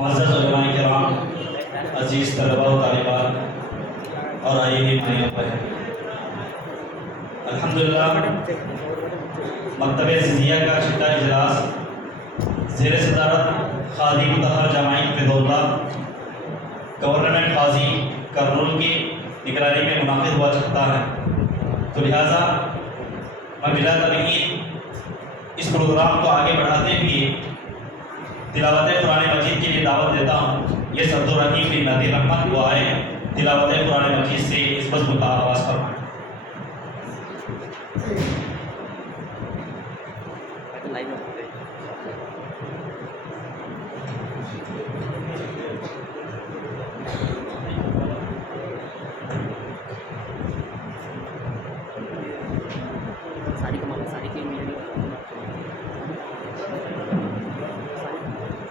मुअज़्ज़ज़ उलमाए किराम, अज़ीज़ तलबा व तालिबात और आए हुए भाइयों बहन, अल्हम्दुलिल्लाह मकतब ज़िंदिया का छठा इजलास ज़ेर सदारत क़ाज़ी मुतहर जमाई फ़िदौल्लाह गवर्नमेंट क़ाज़ी कर्नूल की निगरानी में मुनाक़िद हुआ करता है। तो लिहाजा मैं बिला तमहीद इस प्रोग्राम को आगे बढ़ाते हुए तिलावत कुरान मजीद के लिए दावत देता हूँ। ये सद्दुर्रहीम बिन नज़ीर अहमद दुआए तिलावत कुरान मजीद से इस बज़्म का आगाज़ फरमाएं।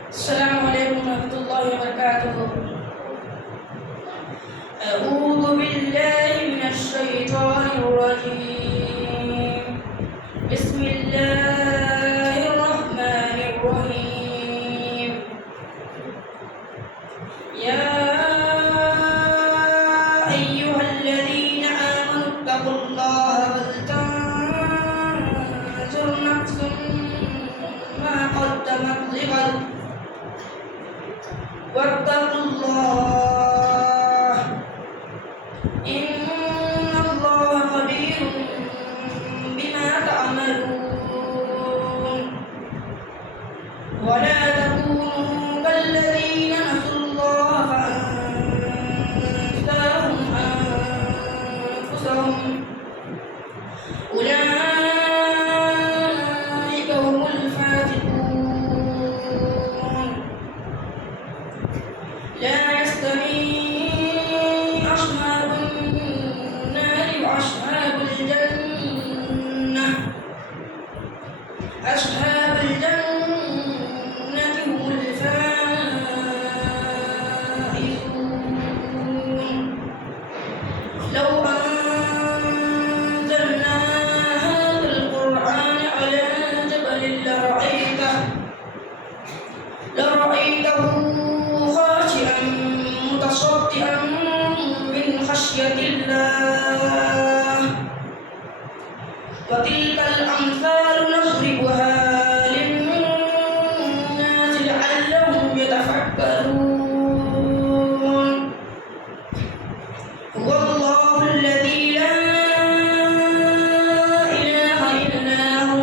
अस्सलामु अलैकुम रहमतुल्लाहि व बरकातुहू। अऊज़ु बिल्लाहि मिनश शैतानिर रजीम। बिस्मिल्लाहिर रहमानिर रहीम। या अय्युहल्लज़ीना आमनु इत्तक़ुल्लाहा वल तंजुर नफ्सुम मा क़द्दमत लिग़द वत्तक़ुल्लाह इन्नल्लाहा ख़बीरुम बिमा तअमलून। वला तकूनू कल्लज़ीना नसुल्लाहा फ़अन्साहुम अन्फुसहुम उलाइका हुमुल फ़ासिक़ून। ला यस्तवी अस्हाबुन नारि व अस्हाबुल जन्नह अस्हाबुल जन्नति हुमुल फाइज़ून। लौ अंज़लना हाज़ल क़ुरआन अला जबलिन लरअयतहु खाशिअन मुतसद्दिअन मिन खश्यतिल्लाह। वतिल्कल अम्सालु नज़रिबुहा लिन्नासि लअल्लहुम यतफ़क्करून। हुवल्लाहुल्लज़ी ला इलाहा इल्ला हु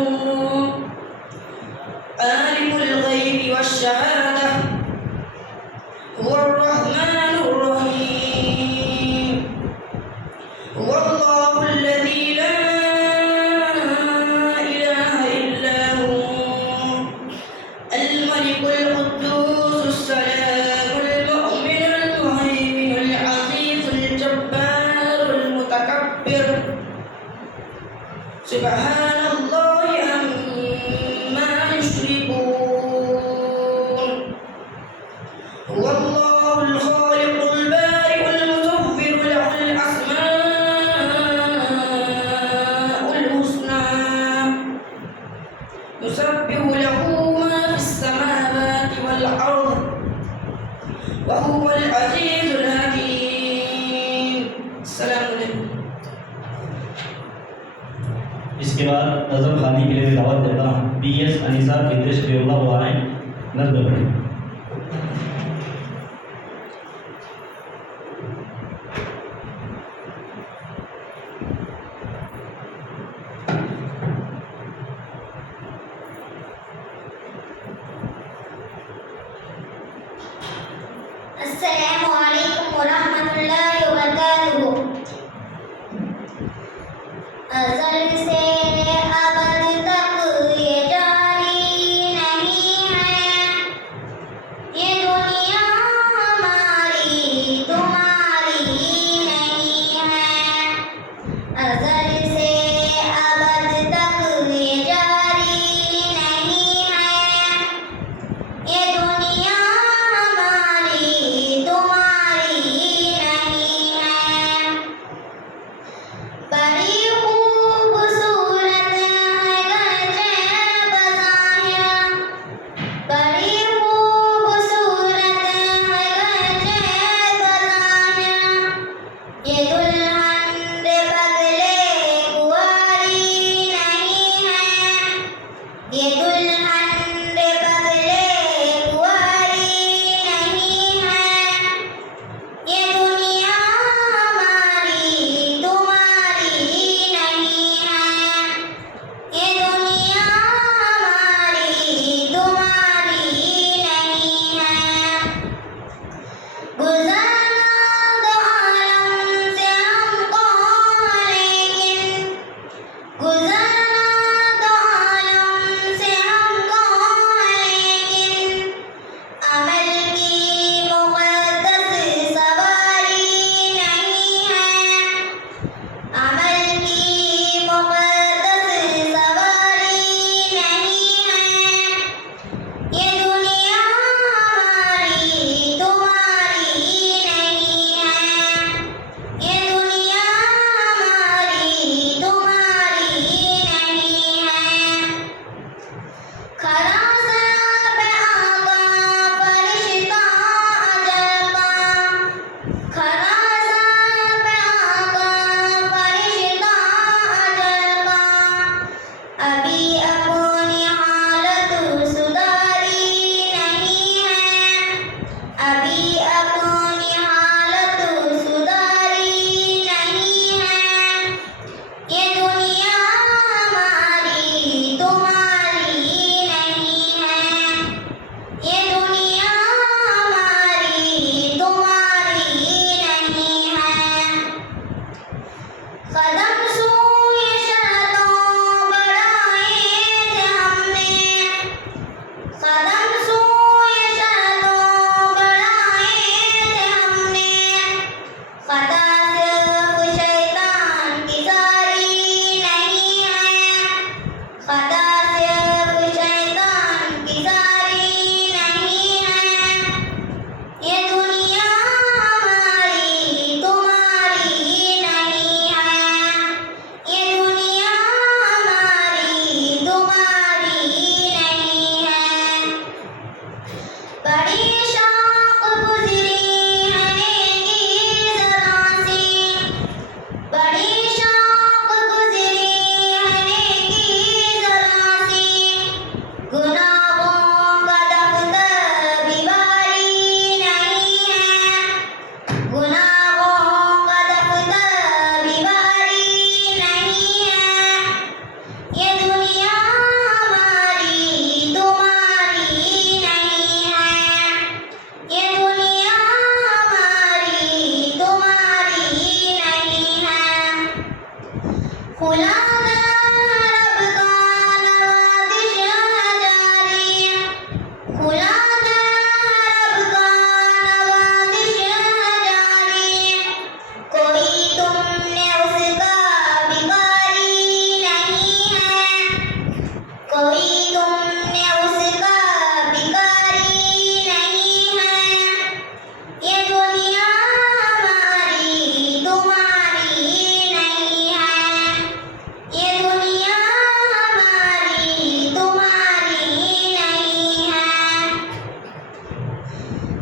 आलिमुल ग़ैबि वश्शहादह हुवर रहमानुर रहीम। हुवल्लाहुल्लज़ी ला इलाहा इल्ला हु अल-मलिकुल क़ुद्दूसुस सलामुल मुअमिनुल मुहैमिनुल अज़ीज़ुल जब्बारुल मुतकब्बिर। सुब्हानल्लाहि अम्मा युश्रिकून। हुवल्लाहुल ख़ालिक़ुल बारिउल मुसव्विरु लहुल अस्माउल हुस्ना युसब्बिहु लहु मा फिस समावाति वल अर्द व हुवल अज़ीज़ुल हकीम। अस्सलामु अलैकुम। इसके बाद नज़म खानी के लिए दावत देता हूँ। BS अनीसा बिंत शफीउल्लाह दुआए नज़्म पढ़ें। अस्सलामु अलैकुम व रहमतुल्लाहि व बरकातुहू। अज़ल से अबद तक ये जारी नहीं है, ये दुनिया हमारी तुम्हारी नहीं है। अज़ल से अबद तक ये जारी नहीं है, ये दुनिया हमारी तुम्हारी नहीं है। बड़ी खूब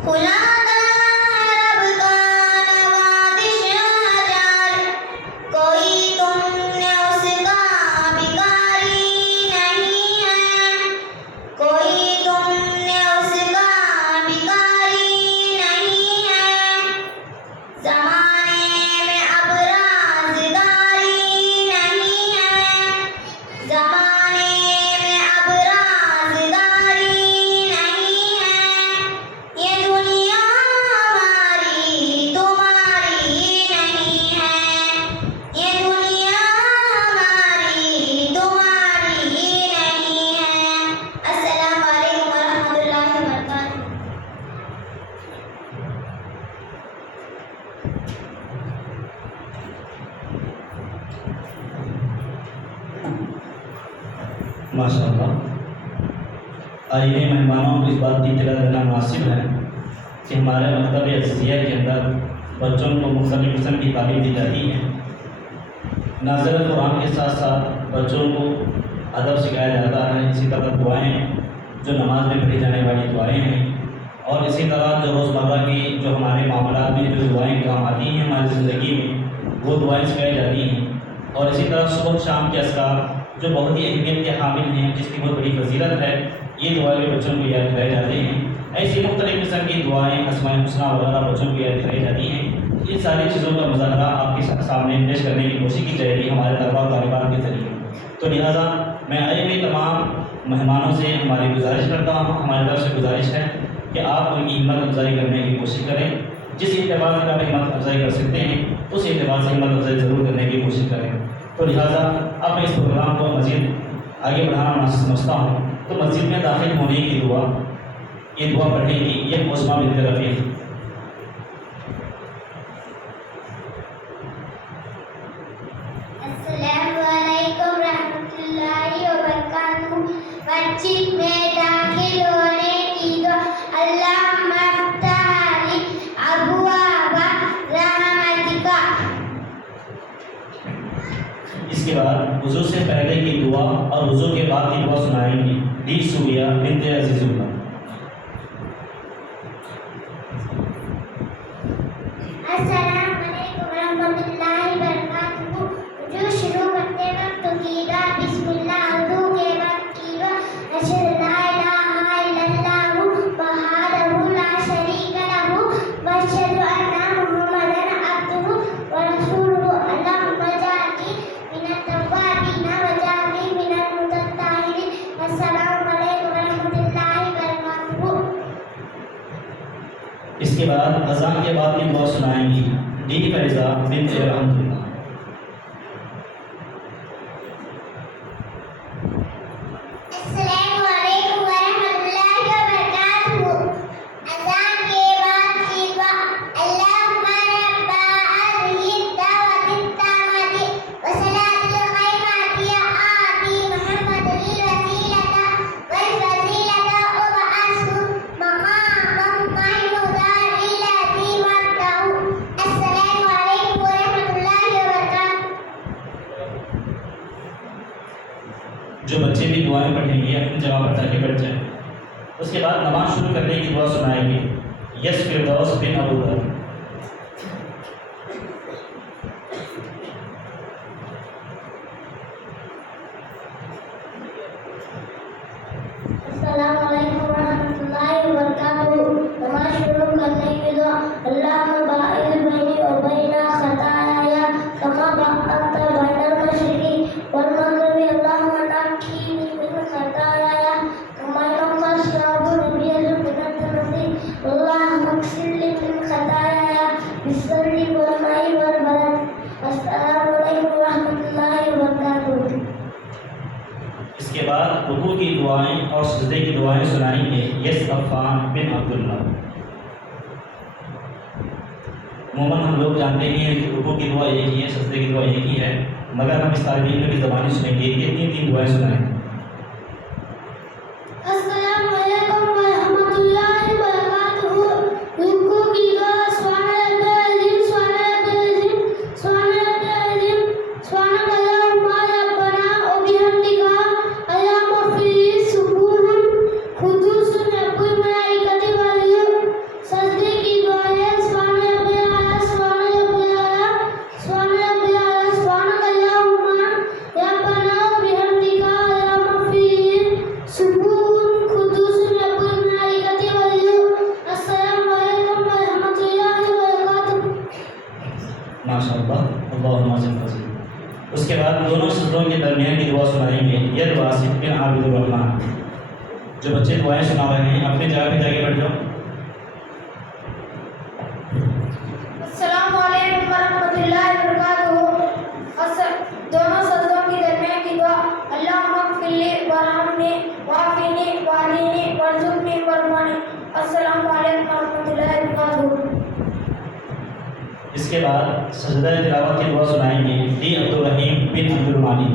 खुलादा रब का नवादिश हजार, कोई तुमने उसका भिखारी नहीं है, कोई तुमने उसका भिखारी नहीं है। ज़माने में अब राज़दारी नहीं है, ज़माने में अब राज़दारी नहीं है। ये दुनिया हमारी तुम्हारी नहीं है, ये दुनिया हमारी तुम्हारी नहीं है। अस्सलामु अलैकुम वरहमतुल्लाहि वबरकातुहू। माशाअल्लाह। आइए मेहमानों को इस बात की इत्तला देना मुनासिब है कि हमारे मकतब अज़िज़िया के अंदर बच्चों को मुख्तलिफ़ किस्म की तालीम दी जाती है। नाज़िल कुरान के साथ साथ बच्चों को अदब सिखाया जाता है। इसी तरह दुआएँ जो नमाज में पढ़ी जाने वाली दुआएँ हैं, और इसी तरह जो रोज़मर्रा की जो हमारे मामलात में जो दुआएँ काम आती हैं हमारी ज़िंदगी में, वो दुआएँ सिखाई जाती हैं। और इसी तरह सुबह शाम के अस्कार जो बहुत ही अहमियत के हामिल हैं, जिसकी बहुत बड़ी फजीलत है, ये दुआएँ बच्चों को याद कराई जाती हैं। ऐसी मुख्तलिफ़ किस्म की दुआएँ अस्माए हुस्ना वगैरह बच्चों को याद कराई जाती हैं। इन सारी चीज़ों का मुज़ाहरा आपके सामने पेश करने की कोशिश की जाएगी हमारे तलबा तालिबात के ज़रिए। तो लिहाजा मैं आए हुए तमाम मेहमानों से हमारी गुजारिश करता हूँ, हमारी तरफ से गुजारिश है कि आप उनकी हिम्मत अफजाई करने की कोशिश करें। जिस एतबार से आप हिम्मत अफजाई कर सकते हैं उस एतबार से हिम्मत अफजाई ज़रूर करने की कोशिश करें। तो लिहाजा अब मैं इस प्रोग्राम को मज़ीद आगे बढ़ाना समझता हूँ। तो मस्जिद में दाखिल होने की दुआ, ये दुआ पढ़ने की ये उस्मा बिन्त रफ़ीक़। अस्सलामु अलैकुम रहमतुल्लाहि व बरकातुहू। मस्जिद में दाखिल होने की दुआ, अल्लाहुम्मा अफ्तह ली अबवाब रहमतिका। इसके बाद वज़ू से पहले की दुआ और वज़ू के बाद की दुआ सुनाएंगी दी सुबिया बिन्त अज़ीज़ुल्लाह। अस्सलामु अलैकुम रहमतुल्लाहि व बरकातुहू। वज़ू शुरू करते वक्त कीदा बिस्मिल्लाह, वज़ू के बाद कीदा अशहदु ला इलाहा इल्लल्लाहु वहदहु ला शरीका लहु व अशहदु अन्ना मुहम्मदन अब्दुहु व रसूलुहु। अल्लाहुम्मा जअलनी मिनत तव्वाबीन व जअलनी मिनल मुतत्तहिरीन। अस्सलामु अलैकुम रहमतुल्लाहि व बरकातुहू। इसके बाद अज़ान के बाद की दुआ सुनाएंगी दी फैज़ा बिन्त रहमतुल्लाह। अस्सलामु अलैकुम वरहमतुल्लाहि वबरकातुहू। अज़ान के बाद की दुआ, अल्लाहुम्मा रब्बा हाज़िहि दावति तामति व सलातिल क़ाइमति आति मुहम्मदिल वसीलता वल फज़ीलता व बअसहु मक़ामम महमूदन लिल्लज़ी वअदहु। अस्सलामु अलैकुम वरहमतुल्लाहि वबरकातुहू। जो बच्चे भी दुआएं पढ़ेंगे अपनी जगह पर जाके बैठ जाए। उसके बाद नमाज शुरू करने की दुआ सुनाएंगे यस फिरदौस बिन अबू दर। अस्सलामु अलैकुम रहमतुल्लाहि व बरकातुहू। नमाज शुरू करने की दुआ, अल्लाहुम्मा बाइद बैनी व बैना खताया कमा बाअदत बैनल मशरिक़ि वल मग़रिबि। अल्लाहुम्मा नक्कीनी मिन खताया कमा यनक़्क़ा अस-साबुन अल-अbyadu मिनद दनसी। अल्लाहुम्मा इग़सिलनी मिन खताया बिस्सल्रि वल माइ वल बरद। अस्सलामु अलैकुम रहमतुल्लाहि व बरकातुहू। इसके बाद रुकू की दुआएं और सजदे की दुआएं सुनाएंगे यस अफ़ान बिन अब्दुल्ला। उमूमन हम लोग जानते हैं कि रुकू की दुआ एक ही है, सजदे की दुआ एक ही है, मगर हम इस तालिब इल्म की ज़बानी सुनेंगे ये तीन तीन दुआएं सुनाएंगे। अस्सलामु अलैकुम व रहमतुल्लाहि व बरकातुहू। रुकू की दुआ, सुभान रब्बियल अज़ीम, सुभान रब्बियल अज़ीम, सुभान रब्बियल अज़ीम, सुब्हानकल्लाहुम्मा रब्बना व बिहम्दिका अल्लाहुम्मा इग़फिरली सुबूहुन खुदूसुन रब्बुल मलाइकति वल रूह। माशाअल्लाह, अल्लाहुम्मा ज़िद फज़ील। उसके बाद दोनों सजदों के दरमियान की दुआ सुनाएंगे यद वासिफ बिन आबिदुर रहमान। जो बच्चे दुआएं सुना रहे हैं अपनी जगह पे जाके बैठ जाओ। अस्सलामु अलैकुम वरहमतुल्लाहि वबरकातुहू। दोनों सजदों के दरमियान की दुआ अल्लाहुम्मा फ़िल्ली वरहमनी वाफ़िनी वादीनी वर्ज़ुक़नी वरज़क़नी। अस्सलामु अलैकुम वरहमतुल्लाहि वबरकातुहू। इसके बाद सजदा तिलावत की दुआ सुनाएंगे डी अब्दुल रहीम बिन अब्दुल मालिक।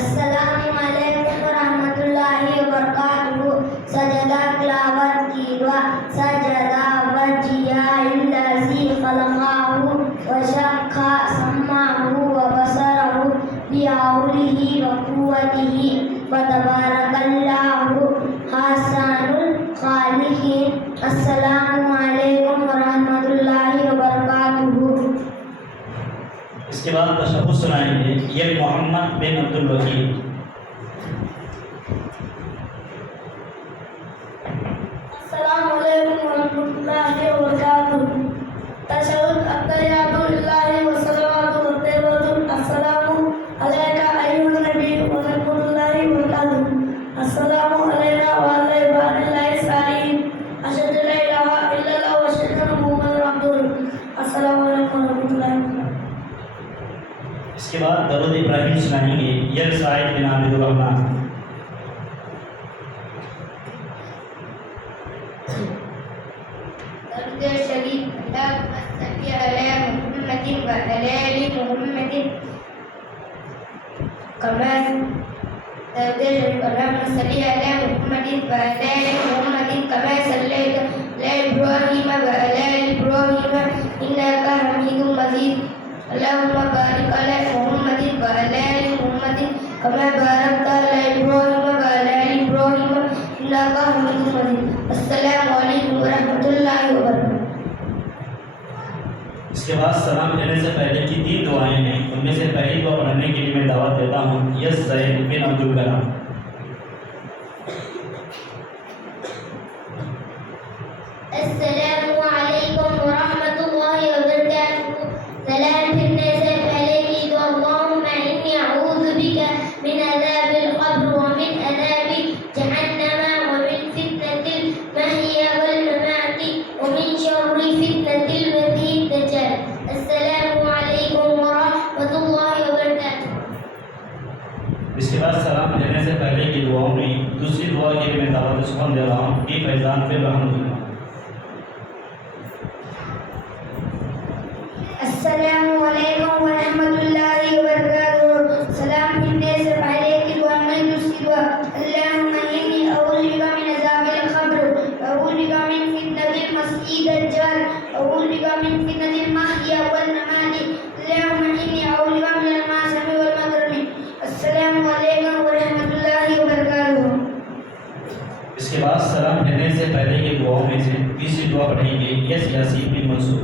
अस्सलामु अलैकुम वरहमतुल्लाहि वबरकातुहू। सजदा तिलावत की दुआ सजदा वजिया इल्लज़ी खलक़हू व शक्का सम्माहू व बसरहू बिहौलिही व कुव्वतिही व तबारकल्लाहु हसनुल खालिकीन। अस्सलामु अलैकुम वरहमतुल्लाहि वबरकातुहू। इसके बाद तशहुद सुनाएंगे ये मोहम्मद बिन अब्दुल वकील। अस्सलामु अलैकुम वरहमतुल्लाहि वबरकातुहू। तशहुद अत्तहियातु लिल्लाहि व सलावातु व तय्यिबातु अस्सलामु अलैका अय्युहन नबी व रहमतुल्लाहि व बरकातुहू। अस्सलामु अलैना व अला इबादिल्लाहि सालिहीन अशहदु ला इलाहा इल्लल्लाह व अशहदु अन्ना मुहम्मदन अब्दुहु। अस्सलामु अलैकुम वरहमतुल्लाहि व बरकातुहू। इसके बाद दरूद इब्राहिम सुनाएंगे यद साइद बिन आबिदुर रहमान। दरूद शरीफ अल्लाहुम्मा सल्लि अला मुहम्मदिन व अला आलि मुहम्मदिन कमा दरूद शरीफ अल्लाहुम्मा सल्लि अला मुहम्मदिन व अला आलि मुहम्मदिन कमा सल्लैता अला इब्राहीम व अला आलि इब्राहीम इन्नका हमीदुम मजीद। अल्लाहुम्मा बारिक अला मुहम्मदिन व अला आलि मुहम्मदिन कमा बारकता अला इब्राहीम व अला आलि इब्राहीम इन्नका हमीदुम मजीद। अस्सलामु अलैकुम व रहमतुल्लाहि व बरकातुहू। इसके बाद सलाम देने से पहले की 3 दुआएं हैं, उनमें से पहली दुआ पढ़ने के लिए मैं दावत देता हूँ यस ज़ैद बिन अब्दुल कलाम। अस्सलामु अलैकुम व रहमतुल्लाहि व बरकातुहू। सलाम फिरने से पहले की दुआ अल्लाहुम्मा इन्नी अऊज़ु बिका मिन अज़ाबिल क़ब्र व मिन अज़ाबि जहन्नम व मिन फितनतिल महया वल ममाति व मिन शर्रि फितनतिल मसीहिद दज्जाल। अस्सलामु अलैकुम व रहमतुल्लाहि व बरकातुहू। इसके बाद सलाम देने से पहले की दुआओं में दूसरी दुआ के लिए मैं दावत सुबह दे रहा हूँ कि फैज़ान फिर रहमतुल्लाह। अस्सलामु अलैकुम व रहमतुल्लाहि व बरकातुहू। सलाम फिरने से पहले की दुआ में दूसरी दुआ अल्लाहुम्मा इन्नी अऊज़ु बिका मिन अज़ाबिल क़ब्र व अऊज़ु बिका मिन फितनतिल मसीहिद दज्जाल व अऊज़ु बिका मिन फितनतिल महया वल ममाति। अल्लाहुम्मा इन्नी अऊज़ु बिका मिनल मासमी वल मग़रमी। अस्सलामु अलैकुम व रहमतुल्लाहि व बरकातुहू। इसके बाद सलाम देने से पहले की दुआओं में से तीसरी दुआ पढ़ेंगे यस यासीन बिन मंसूर।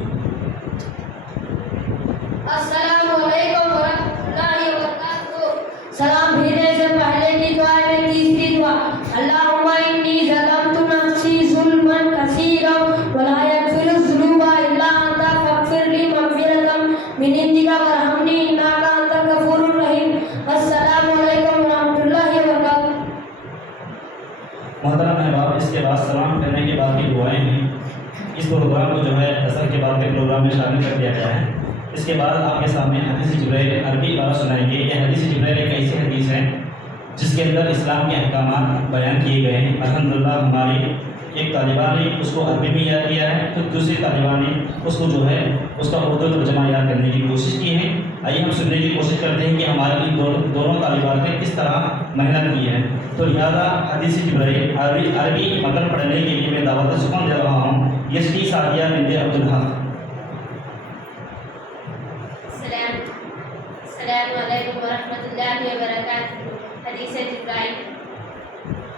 अस्सलामु अलैकुम वरहमतुल्लाहि वबरकातुहू। सलाम भेजने से पहले की दुआ में तीसरी दुआ अल्लाहुम्मा इन्नी ज़लमतु नफ्सी ज़ुल्मन कसीरन व ला यग़फ़िरु ज़ुनूबा इल्ला अंता फ़ग़फ़िरली मग़फ़िरतम मिन इंदिका वरहमनी इन्नका अंतल गफ़ूरुर रहीम। अस्सलामु अलैकुम वरहमतुल्लाहि वबरकातुहू। मोहतरम अहबाब, इसके बाद सलाम करने के बाद की दुआएं हैं। इस प्रोग्राम को जो है असर के बाद के प्रोग्राम में शामिल कर दिया गया है। इसके बाद आपके सामने हदीस जिब्राइल अरबी वाला सुनाएंगे। यह हदीस जिब्राइल एक ऐसी हदीस है जिसके अंदर इस्लाम के अहकामात बयान किए गए हैं। अल्हम्दुलिल्लाह हमारी एक तालिबा ने उसको अरबी में याद किया है, तो दूसरी तालिबा ने उसको जो है उसका उर्दू तर्जमा याद करने की कोशिश की है। आइए हम सुनने की कोशिश करते हैं कि हमारी इन दोनों तालिबात ने किस तरह मेहनत की है। तो लिहाजा हदीस जिब्राइल अरबी मतलब पढ़ने के लिए मैं दावत सुबह दे रहा हूँ यशटी सादिया बिन्त अब्दुल हक। अस्सलामु अलैकुम वरहमतुल्लाहि वबरकातुहू। हदीस जिब्राइल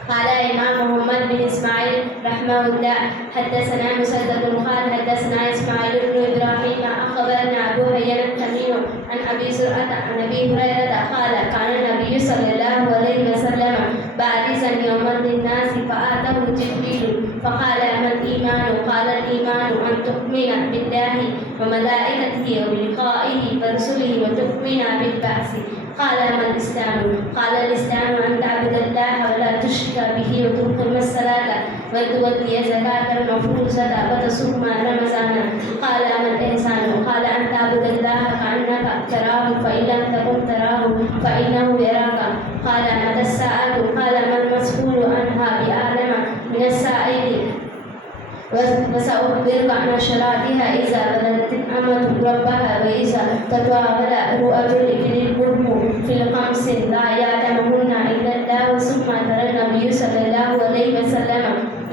قال الإمام محمد بن إسماعيل رحمه الله حدثنا مسدد قال حدثنا إسماعيل بن إبراهيم أخبرنا أبو حيان التميم عن أبي زرعة عن أبي هريرة قال كان النبي صلى الله عليه وسلم بارزا يوم للناس فآتاه جبريل فقال ما الإيمان؟ قال الإيمان أن تؤمن بالله وملائكته ولقائه ورسله وتؤمن بالبعث. قال ما الإسلام؟ قال الإسلام أن تعبد الله ولا تشرك به وتقيم الصلاة وتؤتي زكاة المفروضة وتصوم رمضان. قال ما الإحسان؟ قال أن تعبد الله كأنك تراه فإن لم تكن تراه فإنه يراك. قال متى الساعة؟ قال ما المسؤول عنها بأعلم من السائل وسأخبرك عن أشراطها إذا بلغت الأمة ربها وإذا تطاول رؤى الإبل في الخمس لا يعلمهن إلا الله. ثم ترى النبي صلى الله عليه وسلم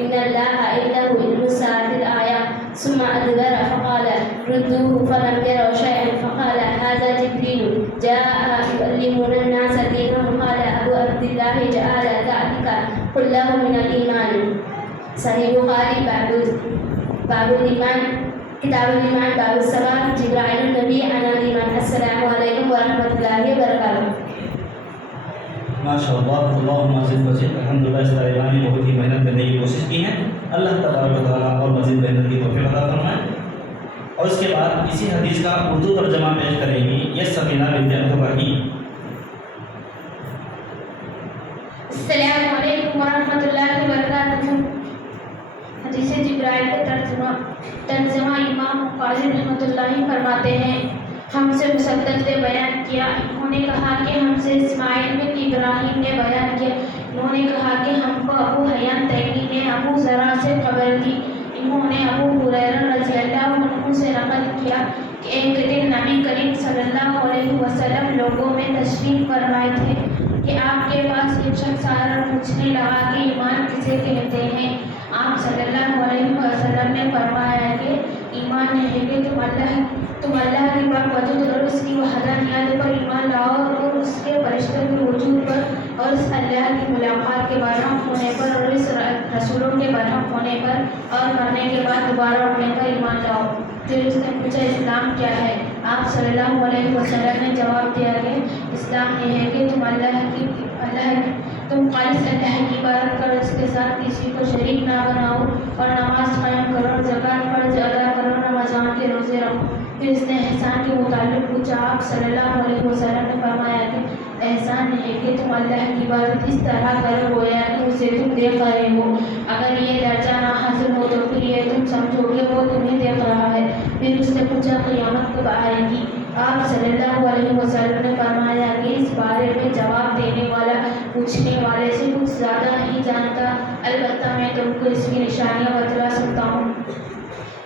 إن الله عنده علم الساعة الآية. ثم أدبر فقال ردوه فلم يروا شيئا. فقال هذا جبريل جاء يعلمنا الناس دينهم. قال أبو عبد الله جعل ذلك كله من الإيمان. صحيح البخاري باب الإيمان كتاب الإيمان باب الصلاة جبرائيل النبي عن الإيمان. السلام عليكم ورحمة الله وبركاته. माशाअल्लाह अल्लाहुम्मा ज़िद वज़िद। अल्हम्दुलिल्लाह इस तालिबान ने बहुत ही मेहनत करने की कोशिश की है। अल्लाह तबारक व तआला और मज़ीद मेहनत की तौफ़ीक़ अता फरमाए। और इसके बाद इसी हदीस का उर्दू तर्जमा पेश करेंगी ये सकीना बिन्त अब्दुर्रहीम। अस्सलामु अलैकुम वरहमतुल्लाहि वबरकातुहू। हदीस जिब्राइल का तर्जमा इमाम बुखारी रहमतुल्लाहि फरमाते हैं, हमसे मुसद्दद ने बयान किया, इन्होंने कहा कि हमसे इस्माइल बिन इब्राहिम ने बयान किया, इन्होंने कहा कि हमको अबू हयान तैमी ने अबू ज़रा से खबर दी, इन्होंने अबू हुरैरा रज़ियल्लाहु अन्हु से नक़ल किया कि एक दिन नबी करीम सल्लल्लाहु अलैहि वसल्लम लोगों में तशरीफ़ फरमाए थे कि आपके पास एक शख्स आया और पूछने लगा कि ईमान किसे कहते हैं। आप सल्लल्लाहु अलैहि वसल्लम ने फरमाया कि ईमान है कि तुम अल्लाह की पाक वजूद और उसकी वहदानियत पर ईमान लाओ और उसके फरिश्तों के वजूद पर और इस अल्लाह की मुलाकात के बरहक होने पर और इस रसूलों के बरहक होने पर और मरने के बाद दोबारा उठने पर ईमान लाओ। फिर उसने पूछा इस्लाम क्या है? आप सल्लल्लाहु अलैहि वसल्लम ने जवाब दिया कि इस्लाम ये है कि तुम खालिस अल्लाह की इबादत करो, इसके साथ किसी को शरीक ना बनाओ और नमाज कायम करो और ज़कात फ़र्ज़ अदा करो, रमज़ान के रोज़े रखो। फिर इसने एहसान के मुताल्लिक़ पूछा। आप सल्लल्लाहु अलैहि वसल्लम ने फरमाया कि एहसान है कि तुम अल्लाह की इबादत इस तरह करो गोया कि उसे तुम देख रहे हो। अगर ये दर्जा ना हासिल हो तो फिर ये तुम समझो कि वो तुम्हें देख रहा है। फिर उसने पूछा क़यामत कब आएगी? आप सल्लल्लाहु अलैहि वसल्लम ने फरमाया कि इस बारे में जवाब देने वाला पूछने वाले से कुछ ज़्यादा नहीं जानता, अलबत्ता मैं तुमको इसकी निशानियाँ बतला सकता हूँ।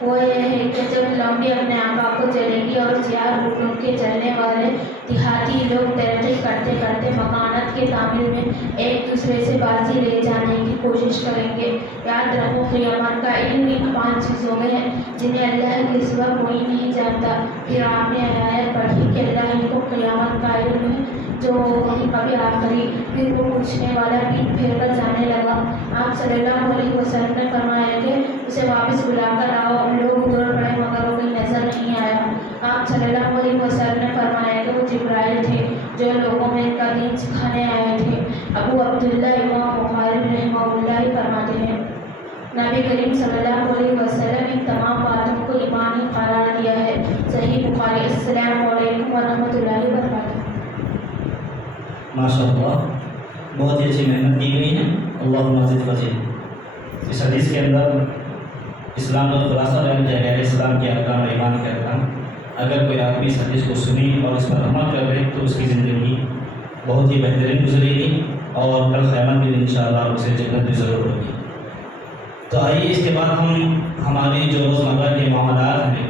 वो यह है कि जब लौंडी अपने आका को चलेगी और सियार ऊँटों के चलने वाले देहाती लोग तरक्की करते करते मकानत के तामील में एक दूसरे से बाजी ले जाने की कोशिश करेंगे। याद रखो क़यामत का इल्म इन 5 चीज़ों में है जिन्हें अल्लाह के सिवा कोई नहीं जानता। फिर आपने आयत पढ़ी कि अल्लाह को क़यामत का इल्म है जो कहीं कभी आखिरी। फिर वो पूछने वाला पीठ फेर कर जाने लगा। आप सल्लल्लाहु अलैहि वसल्लम ने फरमाया कि उसे वापस बुलाकर आओ। लोग दौड़ पड़े मगर वो कहीं नजर नहीं आया। आप सल्लल्लाहु अलैहि वसल्लम ने फरमाया कि वो जिब्राइल थे जो लोगों में इनका दीन सिखाने आए थे। अबू अब्दुल्लाह इमाम बुखारी रहमहुल्लाह फरमाते हैं, नबी करीम सल्लल्लाहु अलैहि वसल्लम इन तमाम बातों को ईमानी करार दिया है। सही बुखारी। अस्सलामु अलैकुम वरहमतुल्लाहि वबरकातुहू। माशाअल्लाह बहुत ही अच्छी मेहनत की गई है। अल्लाहुम्मा ज़िद वज़िद। इस हदीस के अंदर इस्लाम का खुलासा बयान किया गया है, इस्लाम के अरकान और ईमान के अरकान। अगर कोई आदमी इस हदीस को सुनी और इस पर अमल कर रहे तो उसकी ज़िंदगी बहुत ही बेहतरीन गुजरेगी और कल क़यामत के दिन इंशाअल्लाह उसे जन्नत भी ज़रूर होगी। तो आइए इसके बाद हम हमारी जो रोज़मर्रा के मामलात हैं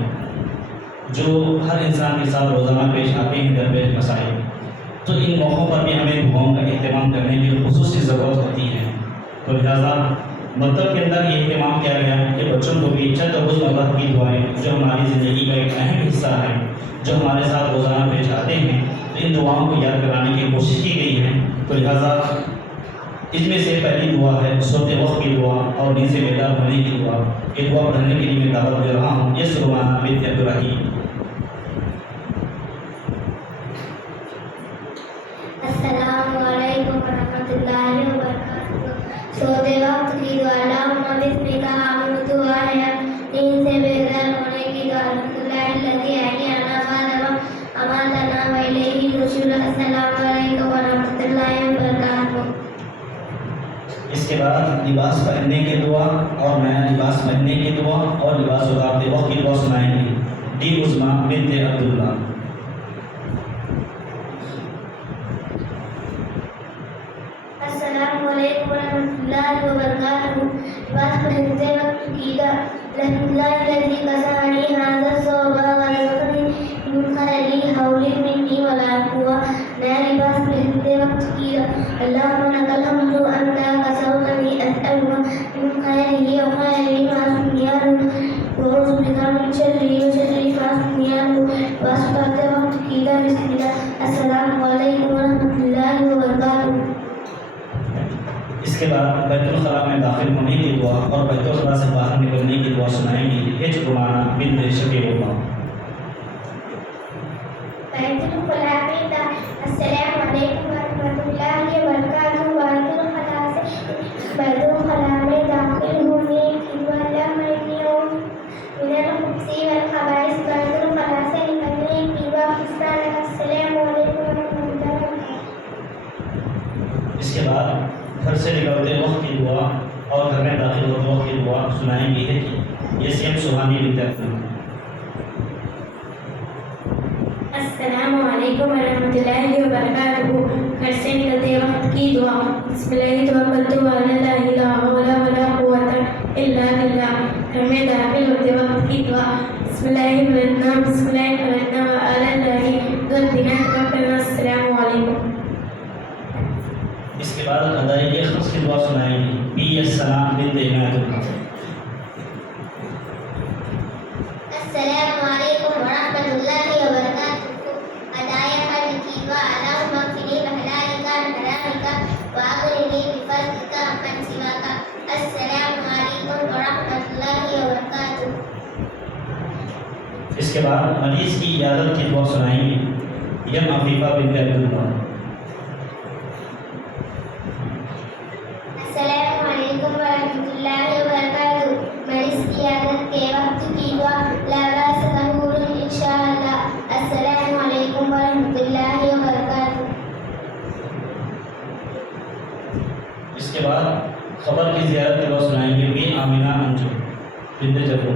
जो हर इंसान के साथ रोज़ाना पेश आते हैं, दरपेश मसाइल, तो इन मौक़ों पर भी हमें दुआओं का एहतमाम करने की ख़ुसूसी ज़रूरत होती है। तो लिहाजा मतलब के अंदर ये एहतमाम किया गया है कि बच्चों को भी चंद रोज़मर्रा की दुआएँ जो हमारी ज़िंदगी का एक अहम हिस्सा है, जो हमारे साथ रोज़ाना पेश आते हैं, तो इन दुआओं को याद कराने की कोशिश की गई है। तो लिहाजा इसमें से पहली दुआ है सोते वक्त की दुआ और नींद से बेदार होने की दुआ। ये दुआ पढ़ने के लिए मैं दावत दे रहा हूँ। ये सुबहान बिन्त अब्दुर्रहीम। अस्सलामु अलैकुम वरहमतुल्लाहि वबरकातुहू। रहमतुल्लाहि व बरकातुहू। इसके बाद लिबास पहनने की दुआ और नया लिबास पहनने की दुआ और लिबास उतारते वक्त की दुआ सुनाएंगे डी उस्मा बिन्त अब्दुल्ला। अस्सलामु अलैकुम वरहमतुल्लाहि वबरकातुहू। लिबास पहनते वक्त कीदा लल्लाहिल्लज़ी कसानी हाज़ा सौबा व रज़क़नी मिन खैरि हौलिन मिन्नी वला कुव्वा। नया लिबास पहनते वक्त कीदा अल्लाहुम्मा लकल हम्दु अन्ता कसौतनी असअलुका मिन खैरिही व खैरि मा सुनियाहु व अऊज़ु बिका मिन शर्रिही व शर्रि मा सुनियाहु। लिबास उतारते वक्त कीदा बिस्मिल्लाह। अस्सलामु अलैकुम वरहमतुल्लाहि वबरकातुहू। इसके बाद बैतुल खला में दाखिल होने की दुआ और बैतुल खला से बाहर निकलने की दुआ सुनाएंगी एच रुमाना बिन्त शकीबुल्लाह। बैतुल खला में अस्सलामु अलैकुम वरहमतुल्लाहि वबरकातुहू। बैतुल खला में दाखिल होने की दुआ अल्लाहुम्मा इन्नी अऊज़ु मिनल खुब्सी वल खबाइस। बैतुल खला से निकलने की दुआ अस्सलामु अलैकुम वरहमतुल्लाहि वबरकातुहू। इसके बाद घर से निकलते वक्त की दुआ और घर में दाखिल होते वक्त की दुआ सुनाएंगी है कि ये सीएम सुहानी बिन्त अब्दुल्ला। अस्सलामु अलैकुम वरहमतुल्लाहि वबरकातुहू। घर से निकलते वक्त की दुआ बिस्मिल्लाहि तवक्कलतु अलल्लाहि ला हौला वला कुव्वता इल्ला बिल्लाह। घर में दाखिल होते वक्त की दुआ बिस्मिल्लाहि वरहमतुल्लाहि व अलल्लाहि रब्बिना तवक्कलना। अस्सलामु अलैकुम। इसके बाद अदायगी खर्च की दुआ सुनाएंगी बी एस सलाम बिन्त इनायतुल्लाह। अस्सलामु अलैकुम वरहमतुल्लाहि वबरकातुहू। अदाए खर्च की दुआ अल्लाहुम्मा क़िनी बहलालिका हरामिका व अग़निनी बिफ़ज़लिका अम्मन सिवाका। अस्सलामु अलैकुम वरहमतुल्लाहि वबरकातुहू। इसके बाद मरीज़ की इजाज़त की दुआ सुनाएंगी यम अफ़ीफ़ा बिन्त अब्दुल्लाह। अस्सलामु अलैकुम वरहमतुल्लाहि वबरकातुहू। मरीज़ की इजाज़त के वक्त की दुआ ला बास तहूरुन इंशाअल्लाह। अस्सलामु अलैकुम वरहमतुल्लाहि वबरकातुहू। इसके बाद खबर की ज़ियारत की दुआ सुनाएंगे बी आमिना अंजू बिन्त जफर।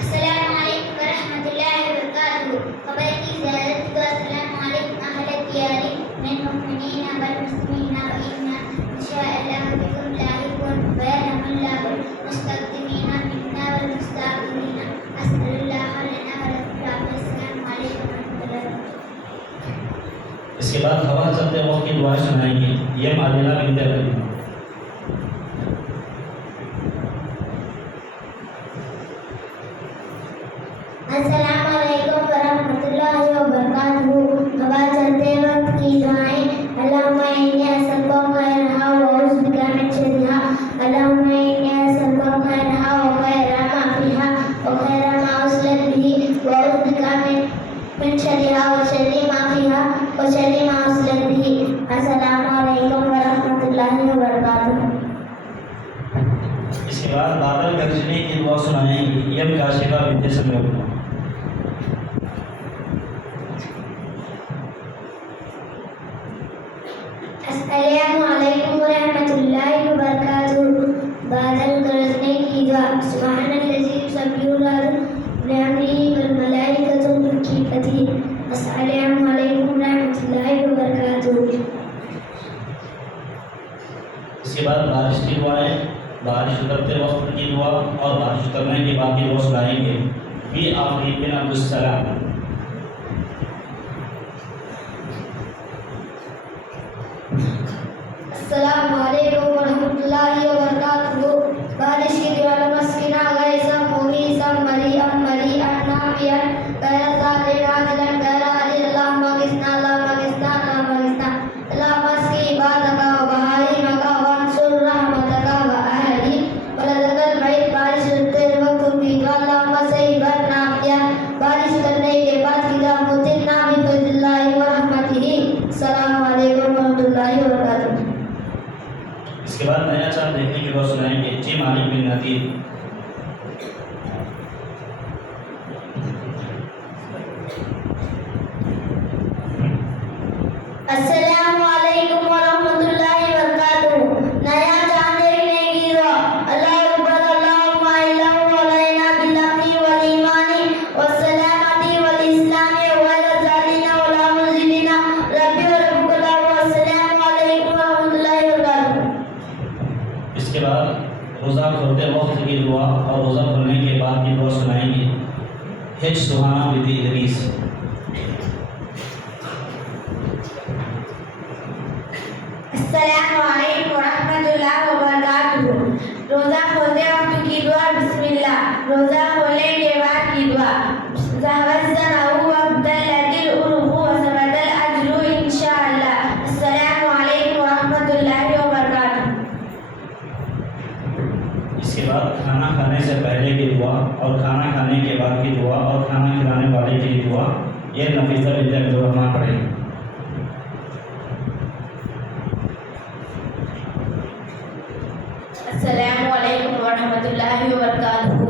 अस्सलामु अलैकुम वरहमतुल्लाहि वबरकातुहू। खबर की ज़ियारत की दुआ अस्सलामु अलैकुम अहल दियारी मिनल मुमिनीना वल मुस्लिमीना व इन्ना इंशाअल्लाह बिकुम लाहिक़ून व यरहमुल्लाहु मुस्तक़दिमीना मिन्ना वल मुस्तअख़िरीना। अस्सलाल्लाह लना व लकुम। अस्सलामु अलैकुम वरहमतुल्लाहि वबरकातुहू। इसके बाद हवा चलते वक्त की दुआएं सुनाएंगी यम आदिला बिन्त अब्दुल्लाह। अस्सलामु अलैकुम वरहमतुल्लाहि वबरकातुहू। हवा चलते वक्त की दुआएं अल्लाहुम्मा इन्नी असअलुका खैरहा व अऊज़ु बिका मिन शर्रिहा। अल्लाहुम्मा इन्नी असअलुका खैरहा व खैरा मा फ़ीहा व खैरा मा उरसिलत बिही व अऊज़ु बिका मिन शर्रिहा व शर्रि मा फ़ीहा व शर्रि मा उरसिलत बिही। अस्सलामु अलैकुम वरहमतुल्लाहि वबरकातुहू। इसके बाद बादल गरजने की दुआ सुनाएंगी यम काशिफा बिन्त समीउल्लाह। अस्सलामु अलैकुम वरहमतुल्लाहि वबरकातुहू। बादल गरजने की दुआ सुब्हानल्लज़ी युसब्बिहु लहु बिहम्दिही वल मलाइकतु मिन खीफ़तिही। अस्सलामु अलैकुम वरहमतुल्लाहि वबरकातुहू। इसके बाद बारिश की दुआएं बारिश उतरते वक्त की दुआ और बारिश उतरने के बाद की दुआ सुनाएंगे बी आफरीन बिन अब्दुस्सलाम। अस्सलामु अलैकुम वरहमतुल्लाहि वबरकातुहू। बारिश की दुआ नमस्किना गैसा मुगीसा मरियम मरियम नाफियन गैर सादिर आदिलन गैर आदिल अल्लाहुम्मा गिस्ना अल्लाहुम्मा गिस्ना अल्लाहुम्मा गिस्ना अल्लाहुम्मा अस्की इबादका व बहाइमका व अंसुर रहमतका व अहली वलदकल बैत। बारिश होते वक्त की दुआ अल्लाहुम्मा सहीबन नाफिया। बारिश करने के बाद की दुआ मुतिन्ना बिफज़लिल्लाहि व रहमतिही। अस्सलामु अलैकुम वरहमतुल्लाहि वबरकातुहू। इसके बाद नया चांद देखने की दुआ सुनाएंगे जी मालिक बिन नदीर। अस्सलामु अलैकुम वरहमतुल्लाहि वबरकातुहू। नया चांद देखने की दुआ। अल्लाह अकबर, अल्लाहुम्मा इल्लहु अलैना बिल अम्नि वल ईमानी वस्सलामती वल इस्लामी वल जालिना वल मुज़िलिना रब्बी व रब्बुका वस्सलामु अलैकुम वरहमतुल्लाहि वबरकातुहू। इसके बाद रोज़ा खोलते वक्त की दुआ और रोज़ा खोलने के बाद की दुआ सुनाएंगे। हिज सुहाना बिनती इदरीस। अस्सलामु अलैकुम वरहमतुल्लाहि वबरकातुहू। रोज़ा खोलते वक्त की दुआ बिस्मिल्लाह। रोज़ा खोलने के बाद की दुआ। ज़हवज़नाहु वब्दलतिल उरुहु वसबतल अज्रु इंशाअल्लाह। अस्सलामु अलैकुम वरहमतुल्लाहि वबरकातुहू। इसके बाद खाना खाने से पहले की दुआ और खाना खाने के बाद की दुआ और खाना खिलाने वाले के लिए दुआ, यह नफीसा बिनते अब्दुर्रहमान पढ़ेंगे। अस्सलामु अलैकुम वरहमतुल्लाहि वबरकातुहू।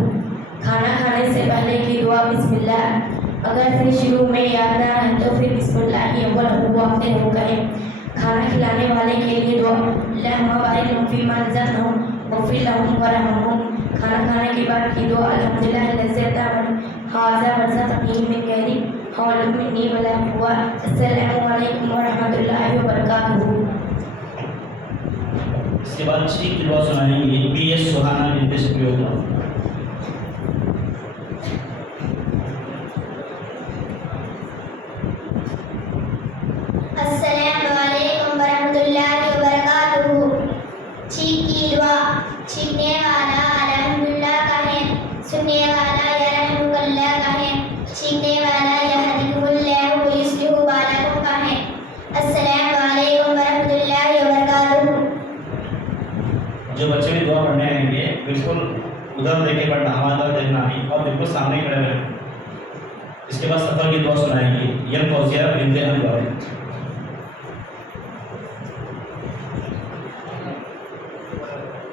खाना खाने से पहले की दुआ बिस्मिल्लाह। अगर फिर शुरू में याद ना है तो फिर बिस्मिल्लाह अव्वल हुआ आखिर हो गए। खाना खिलाने वाले के लिए दुआ, अल्लाहुम्मा बारिक लहुम फीमा रज़क़्तहुम वग़फिर लहुम वरहमहुम। खाना खाने के बाद की दुआ, अल्हम्दुलिल्लाह लज़्ज़ी अतामन हाज़ा रज़क़नी मिन गैरि हौल मिन्नी वला कुव्वा। अस्सलामु अलैकुम वरहमतुल्लाहि वबरकातुहू। इसके बाद चीख की दुआ सुनाएंगे। पी.एस. सुहाना बिनते शफीउल्लाह। अस्सलामु अलैकुम वरहमतुल्लाहि वबरकातुहू। चीख की दुआ। छींकने वाला अल्हम्दुलिल्लाह कहे, सुनने वाला यरहमुकल्लाह कहे, छींकने वाला यहदिकुमुल्लाहु व युस्लिहु बालकुम कहे। अस्सलामु अलैकुम वरहमतुल्लाहि वबरकातुहू। जो बच्चे भी दुआ पढ़ने आएंगे बिल्कुल उधर देखे पढ़ना, हमारा तरफ देखना नहीं और बिल्कुल सामने खड़े रहें। इसके बाद सफ़र की दुआ सुनाएंगे। यह फौजिया बिनते अनवर।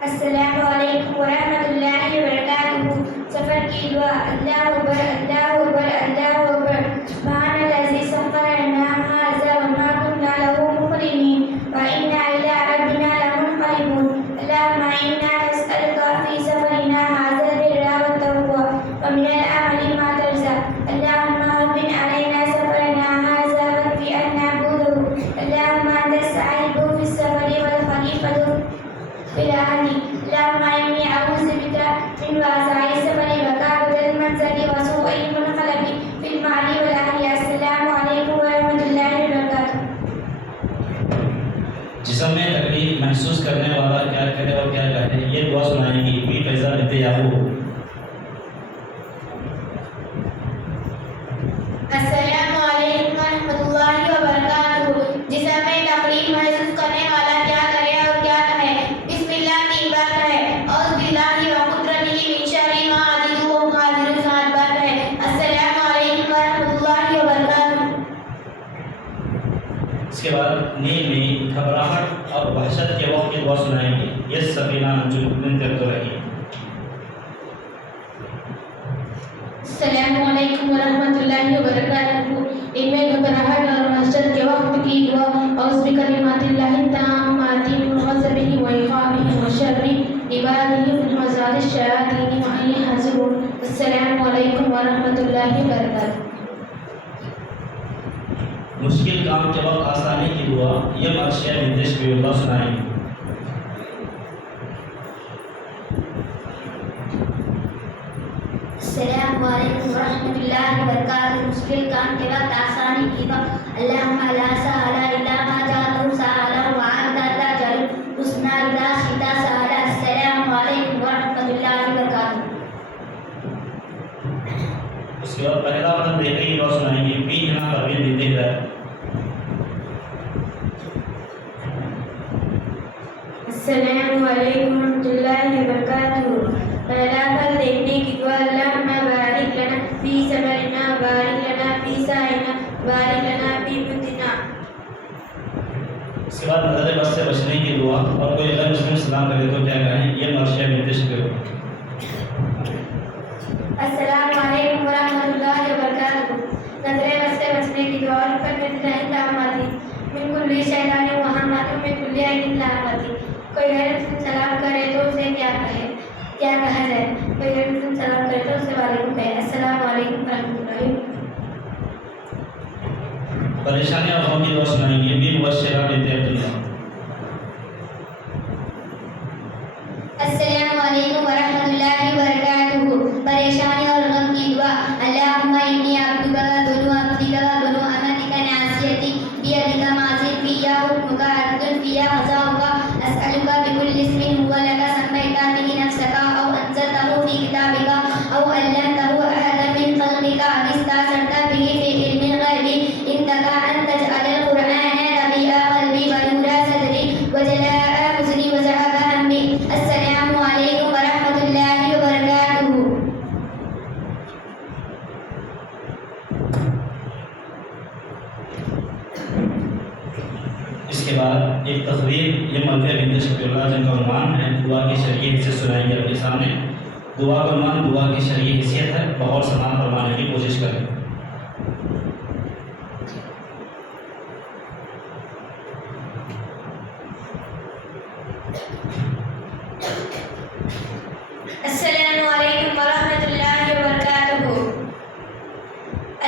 अस्सलामु अलैकुम वरहमतुल्लाहि वबरकातुहू। सफ़र की दुआ। अल्लाहु अकबर, अल्लाहु अकबर, अल्लाहु अकबर। सुब्हानल्लज़ी सख़्ख़र लना हाज़ा व मा कुन्ना लहू मुक़रिनीन व इन्ना इला रब्बिना लमुनक़लिबून। अल्लाहुम्मा इन्ना नस्अलुका फ़ी सफ़रिना हाज़ा बिर्रा व तक़वा व मिनल अमली मा तर्ज़ा। अल्लाहुम्मा हव्विन अलैना सफ़रना हाज़ा वक्फ़ि अन्ना बु'दहू। अल्लाहुम्मा अंता साहिबु फ़िस सफ़रि वल ख़लीफ़तु फिल अहली। अल्लाहुम्मा इन्नी अऊज़ु बिका मिन वअसाइ सफ़रि व कअबतिल मंज़रि व सूइल मुनक़लबि फिल माली वल अहली। अस्सलामु अलैकुम वरहमतुल्लाहि वबरकातुहू। जिस्म में तकलीफ महसूस करने वाला क्या करे और क्या कहे, ये दुआ सुनाएंगी। पी. फैज़ा बिनते याकूब। अस्सलामु अलैकुम वरहमतुल्लाहि वबरकातुहू। जिस्म में तकलीफ महसूस करने वाला क्या करे और क्या कहे। बिस्मिल्लाह 3 बार कहे। औज़ु बिल्लाहि व कुद्रतिही मिन शर्रि मा अजिदु व मुहाज़िरु 7 बार कहे। अस्सलामु अलैकुम वरहमतुल्लाहि वबरकातुहू। इसके बाद नींद में घबराहट और वहशत के वक्त की दुआ सुनाएंगे। यह सफीना अंजुम बिनते अब्दुर्रहीम। अस्सलामु अलैकुम वरहमतुल्लाहि वबरकातुहू। इनमें घबराहट और वहशत के वक्त की दुआ, औज़ु बिकलिमातिल्लाहि ताम्माति मिन ग़ज़बिही व इक़ाबिही व शर्रि इबादिही व मज़ारिश शयातीनि व अन यहज़ुरून। अस्सलामु अलैकुम वरहमतुल्लाहि वबरकातुहू। मुश्किल काम के वक्त आसानी की दुआ, यह मर्शिया बिनते शफीउल्लाह सुनाएंगे। अस्सलामु अलैकुम वरहमतुल्लाहि वबरकातुहू। मुश्किल काम के वक्त आसानी की दुआ। अल्लाहुम्मा ला सहला इल्ला मा जअलतहु सहला व अंता तजअलुल हुस्ना इज़ा शि'ता सहला। अस्सलामु अलैकुम वरहमतुल्लाहि वबरकातुहू। उसके बाद पहला वरन देखने की दुआ सुनाएंगे। पी. हिना परवीन बिनते हिदायत। अस्सलामु अलैकुम वरहमतुल्लाहि वबरकातुहू। पहला फल देखने की दुआ, अल्लाहुम्मा बारिक लना फी सबरिना बारिक लना फी साइना बारिक लना फी बुद्दिना। उसके बाद नज़र बस से बचने की दुआ और कोई अगर मुस्लिम सलाम करे तो क्या कहें, यह मर्शिया बिनते शफीउल्लाह। अस्सलामु अलैकुम वरहमतुल्लाहि वबरकातुहू। नजरे बस से बचने की दुआ और परवरदिगार ताम्माती मिन कुल्ली बिकुल्ली ऐनिन लामती। कोई गैर मुस्लिम सलाम करे तो उसे क्या कहा जाए? कोई गैर मुस्लिम सलाम करे तो उसे वालेकुम कहे। अस्सलामु अलैकुम वरहमतुल्लाहि। परेशानी और गम की दुआ सुनाएंगे भी मुबश्शिरा बिन्त अब्दुल्लाह। अस्सलामु अलैकुम वरहमतुल्लाहि वबरकातुहू। परेशानी और गम की दुआ। अल्लाहुम्मा इन्नी अब्दुका दुनु अब्दिका दुनु अमतिका नासियती बियदिका माज़िन फिया हुक्मुका अदलुन फिया क़ज़ाउका अस्अलुका बिकुल्लि इस्मिन हुवा लका सम्मैता बिही नफ्सका औ अंज़लतहू फ़ी किताबिका औ अल्लमतहू अहदन मिन ख़ल्क़िका औ इस्तअसरता बिही फ़ी इल्मिल ग़ैबि इन्नका अन तजअलल क़ुरआन रबीअ क़ल्बी व नूरा सदरी व जलाअ हुज़्नी व ज़हबा हम्मी। अस्सलामु अलैकुम वरहमतुल्लाहि वबरकातुहू। इसके बाद एक तस्वीर ये मलफे बिन्त शफीउल्लाह जिनका उन्वान है दुआ की शरई हिस्से सुनाएंगे आपके सामने। दुआ का उन्वान दुआ की शरई हिस्सियत है, बहुत सलाम फरमाने की कोशिश करें। अस्सलामु अलैकुम वरहमतुल्लाहि वबरकातुहू।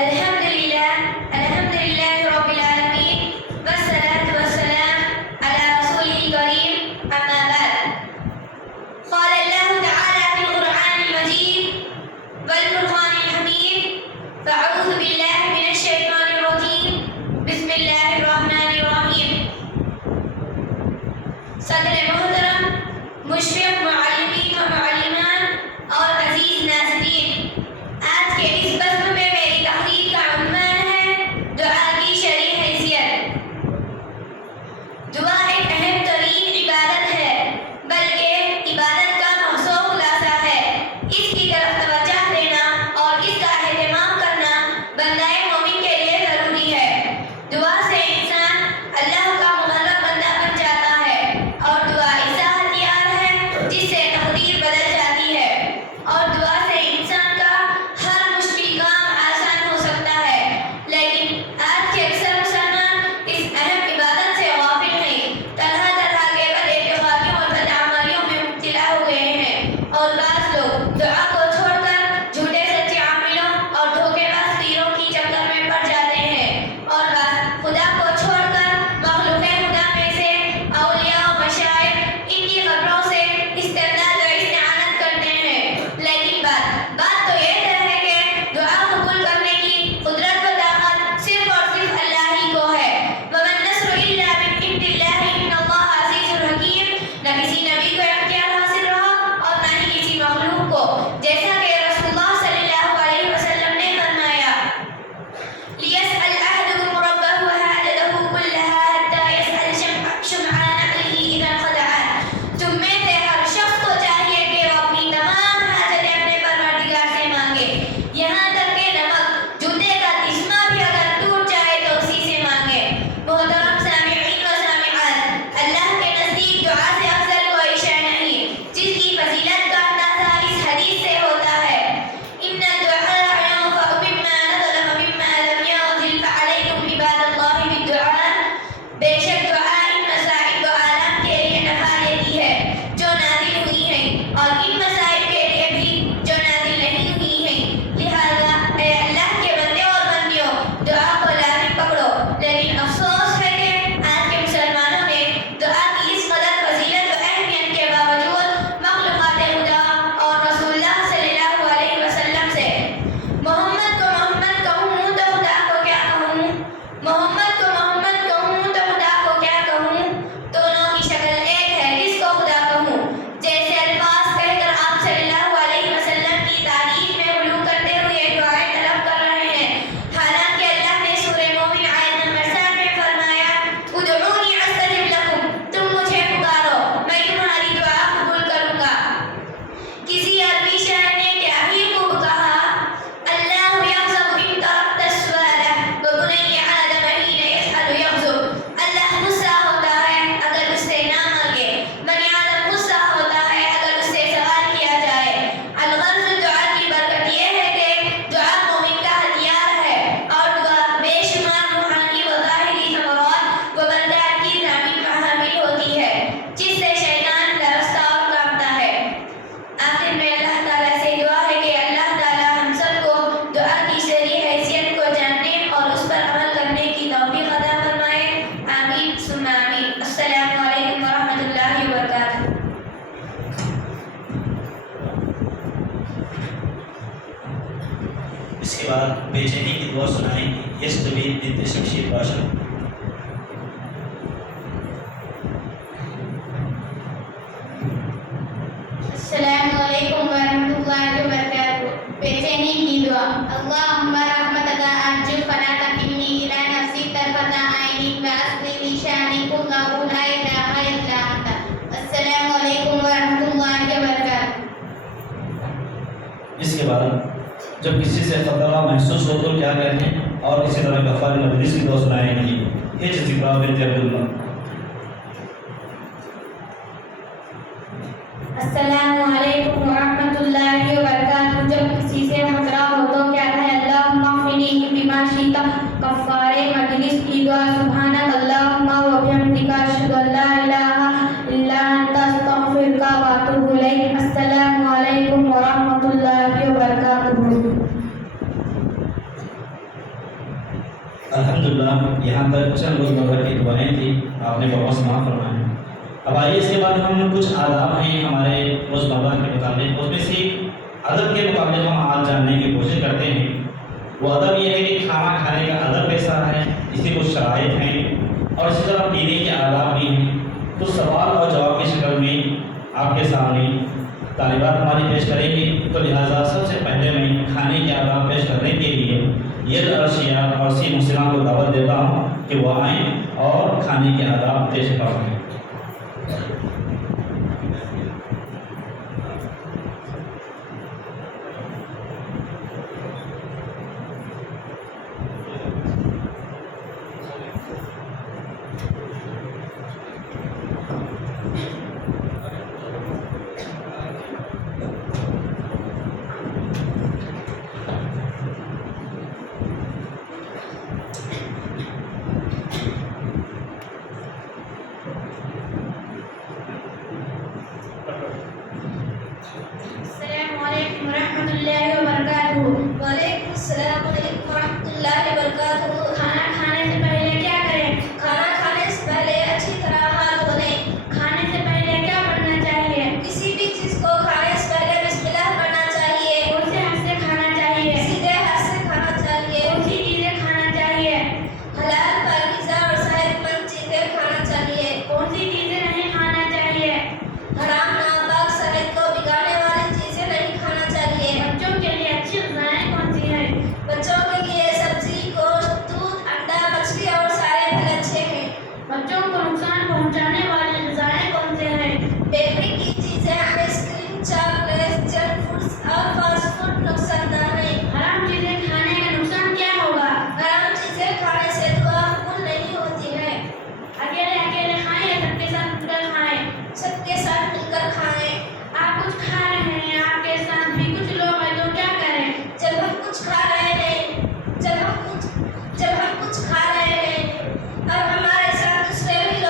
अल्हम्दुलिल्लाहि रब्बिल आलमीन वस्सलातु वस्सलाम अला रसूलिल करीम अम्मा बाद। क़ाल अल्लाहु तआला फ़िल क़ुरआनिल मजीद वल फ़ुरक़ानिल हमीद फ़अऊज़ु बिल्लाहि मिनश शैतानिर रजीम बिस्मिल्लाहिर रहमानिर रहीम। सदर मोहतरम मुशफ़िक़ मुअल्लिमीन व मुअल्लिमात और अज़ीज़ नाज़रीन, आज के इस बज़्म में मेरी तक़रीर का उन्वान है दुआ की शरई हैसियत। दुआ एक अहम तरीन इबादत है, बल्कि इबादत का महसूस खुलासा है। इसकी तरफ तवज्जो देना और इसका एहतमाम करना बंदाए मोमिन के लिए ज़रूरी है। दुआ से इंसान अल्लाह का मुक़र्रब बंदा बन जाता है और दुआ ऐसा हथियार है जिससे बेचैनी की दुआ सुनाएंगी यस्तवी बिन्त शमशीर बाशा। अस्सलामुअलैकुम वरहमतुल्लाहि वबरकातुहू। बेचैनी की दुआ। अल्लाहुम्मा रहमतका अर्जू फला तकिलनी इला नफ्सी तरफता आइनी व अस्लिह ली शानी कुल्लहू ला इलाहा इल्ला अंता। अस्सलामुअलैकुम वरहमतुल्लाहि वबरकातुहू। इसके बाद जब किसी से खतरा महसूस हो तो क्या करें और इसी तरह गफ़ार मजलिस की दुआ सुनाएंगी हिज ज़िक्रा बिन्त अब्दुल्लाह। अस्सलामुअलैकुम वरहमतुल्लाहि वबरकातुहू। जब किसी से खतरा हो तो क्या कहें? अल्लाहुम्मा क़िनी बिमा शिता। गफ़्फ़ारे मजलिस की दुआ। सुब्हानक अल्लाहुम्मा व बिहम्दिका अशहदु अन ला इलाहा इल्ला अंता अस्तग़फिरुका व अतूबु इलैक। अस्सलामुअलैकुम वरहमतुल्लाहि वबरकातुहू। अल्हम्दुलिल्लाह यहाँ तक चंद रोज़मर्रा की दुआएँ थी, आपने बहुत समाअत फरमाया। अब आइए इसके बाद हम कुछ आदाब हैं हमारे रोज़मर्रा के मुताबिक, उसमें से अदब के मुताबिक हम आज जानने की कोशिश करते हैं। वो अदब ये है कि खाना खाने का अदब कैसा है, इसकी कुछ शराइत हैं और इसी तरह पीने के आदाब भी हैं। तो सवाल और जवाब की शक्ल में आपके सामने तालिबात हमारी पेश करेंगी, तो लिहाजा सबसे पहले मैं खाने के आदाब पेश करने के लिए ये रशिया और सी मुस्लिम को दावत देता हूँ कि वह आएँ और खाने के आदाब पेश करें। अस्सलामुअलैकुम वरहमतुल्लाहि वबरकातुहू। वालेकुम अस्सलाम वरहमतुल्लाहि वबरकातुहू। खाना खाने से पहले क्या करें? खाना खाने से पहले अच्छी तरह हाथ धो लें। खाने से पहले क्या पढ़ना चाहिए? किसी भी चीज़ को खाने से पहले बिस्मिल्लाह पढ़ना चाहिए। कौन से हाथ से खाना चाहिए? सीधे हाथ से खाना चाहिए। कौन सी चीज़ें खाना चाहिए? हलाल, पाकीज़ा और सेहतमंद चीज़ें खाना चाहिए। कौन सी चीज़ें नहीं खाना चाहिए? हराम, नापाक, सेहत को बिगाड़ने वाली चीज़ें नहीं खाना चाहिए। बच्चों के लिए अच्छी ग़िज़ाएं कौन सी हैं? बच्चों के लिए सब्जी, गोश्त, दूध, अंडा, मछली और सारे फल अच्छे हैं। बच्चों को नुकसान पहुंचाने वाली ग़िज़ाएं कौन से हैं? बेकरी की चीज़ें, आइसक्रीम, चॉकलेट, जंक फूड्स और फास्ट फूड नुकसानदायक हैं। हराम चीज़ें खाने का नुकसान क्या होगा? हराम चीज़ें खाने से दुआ कबूल नहीं होती है। अकेले अकेले खाएं या सबके साथ मिलकर खाएं? सबके साथ मिलकर खाएं। आप कुछ खा रहे हैं, आपके साथ भी कुछ लोग हैं, तो क्या करें? जब हम कुछ खा रहे हैं और हमारे साथ दूसरे भी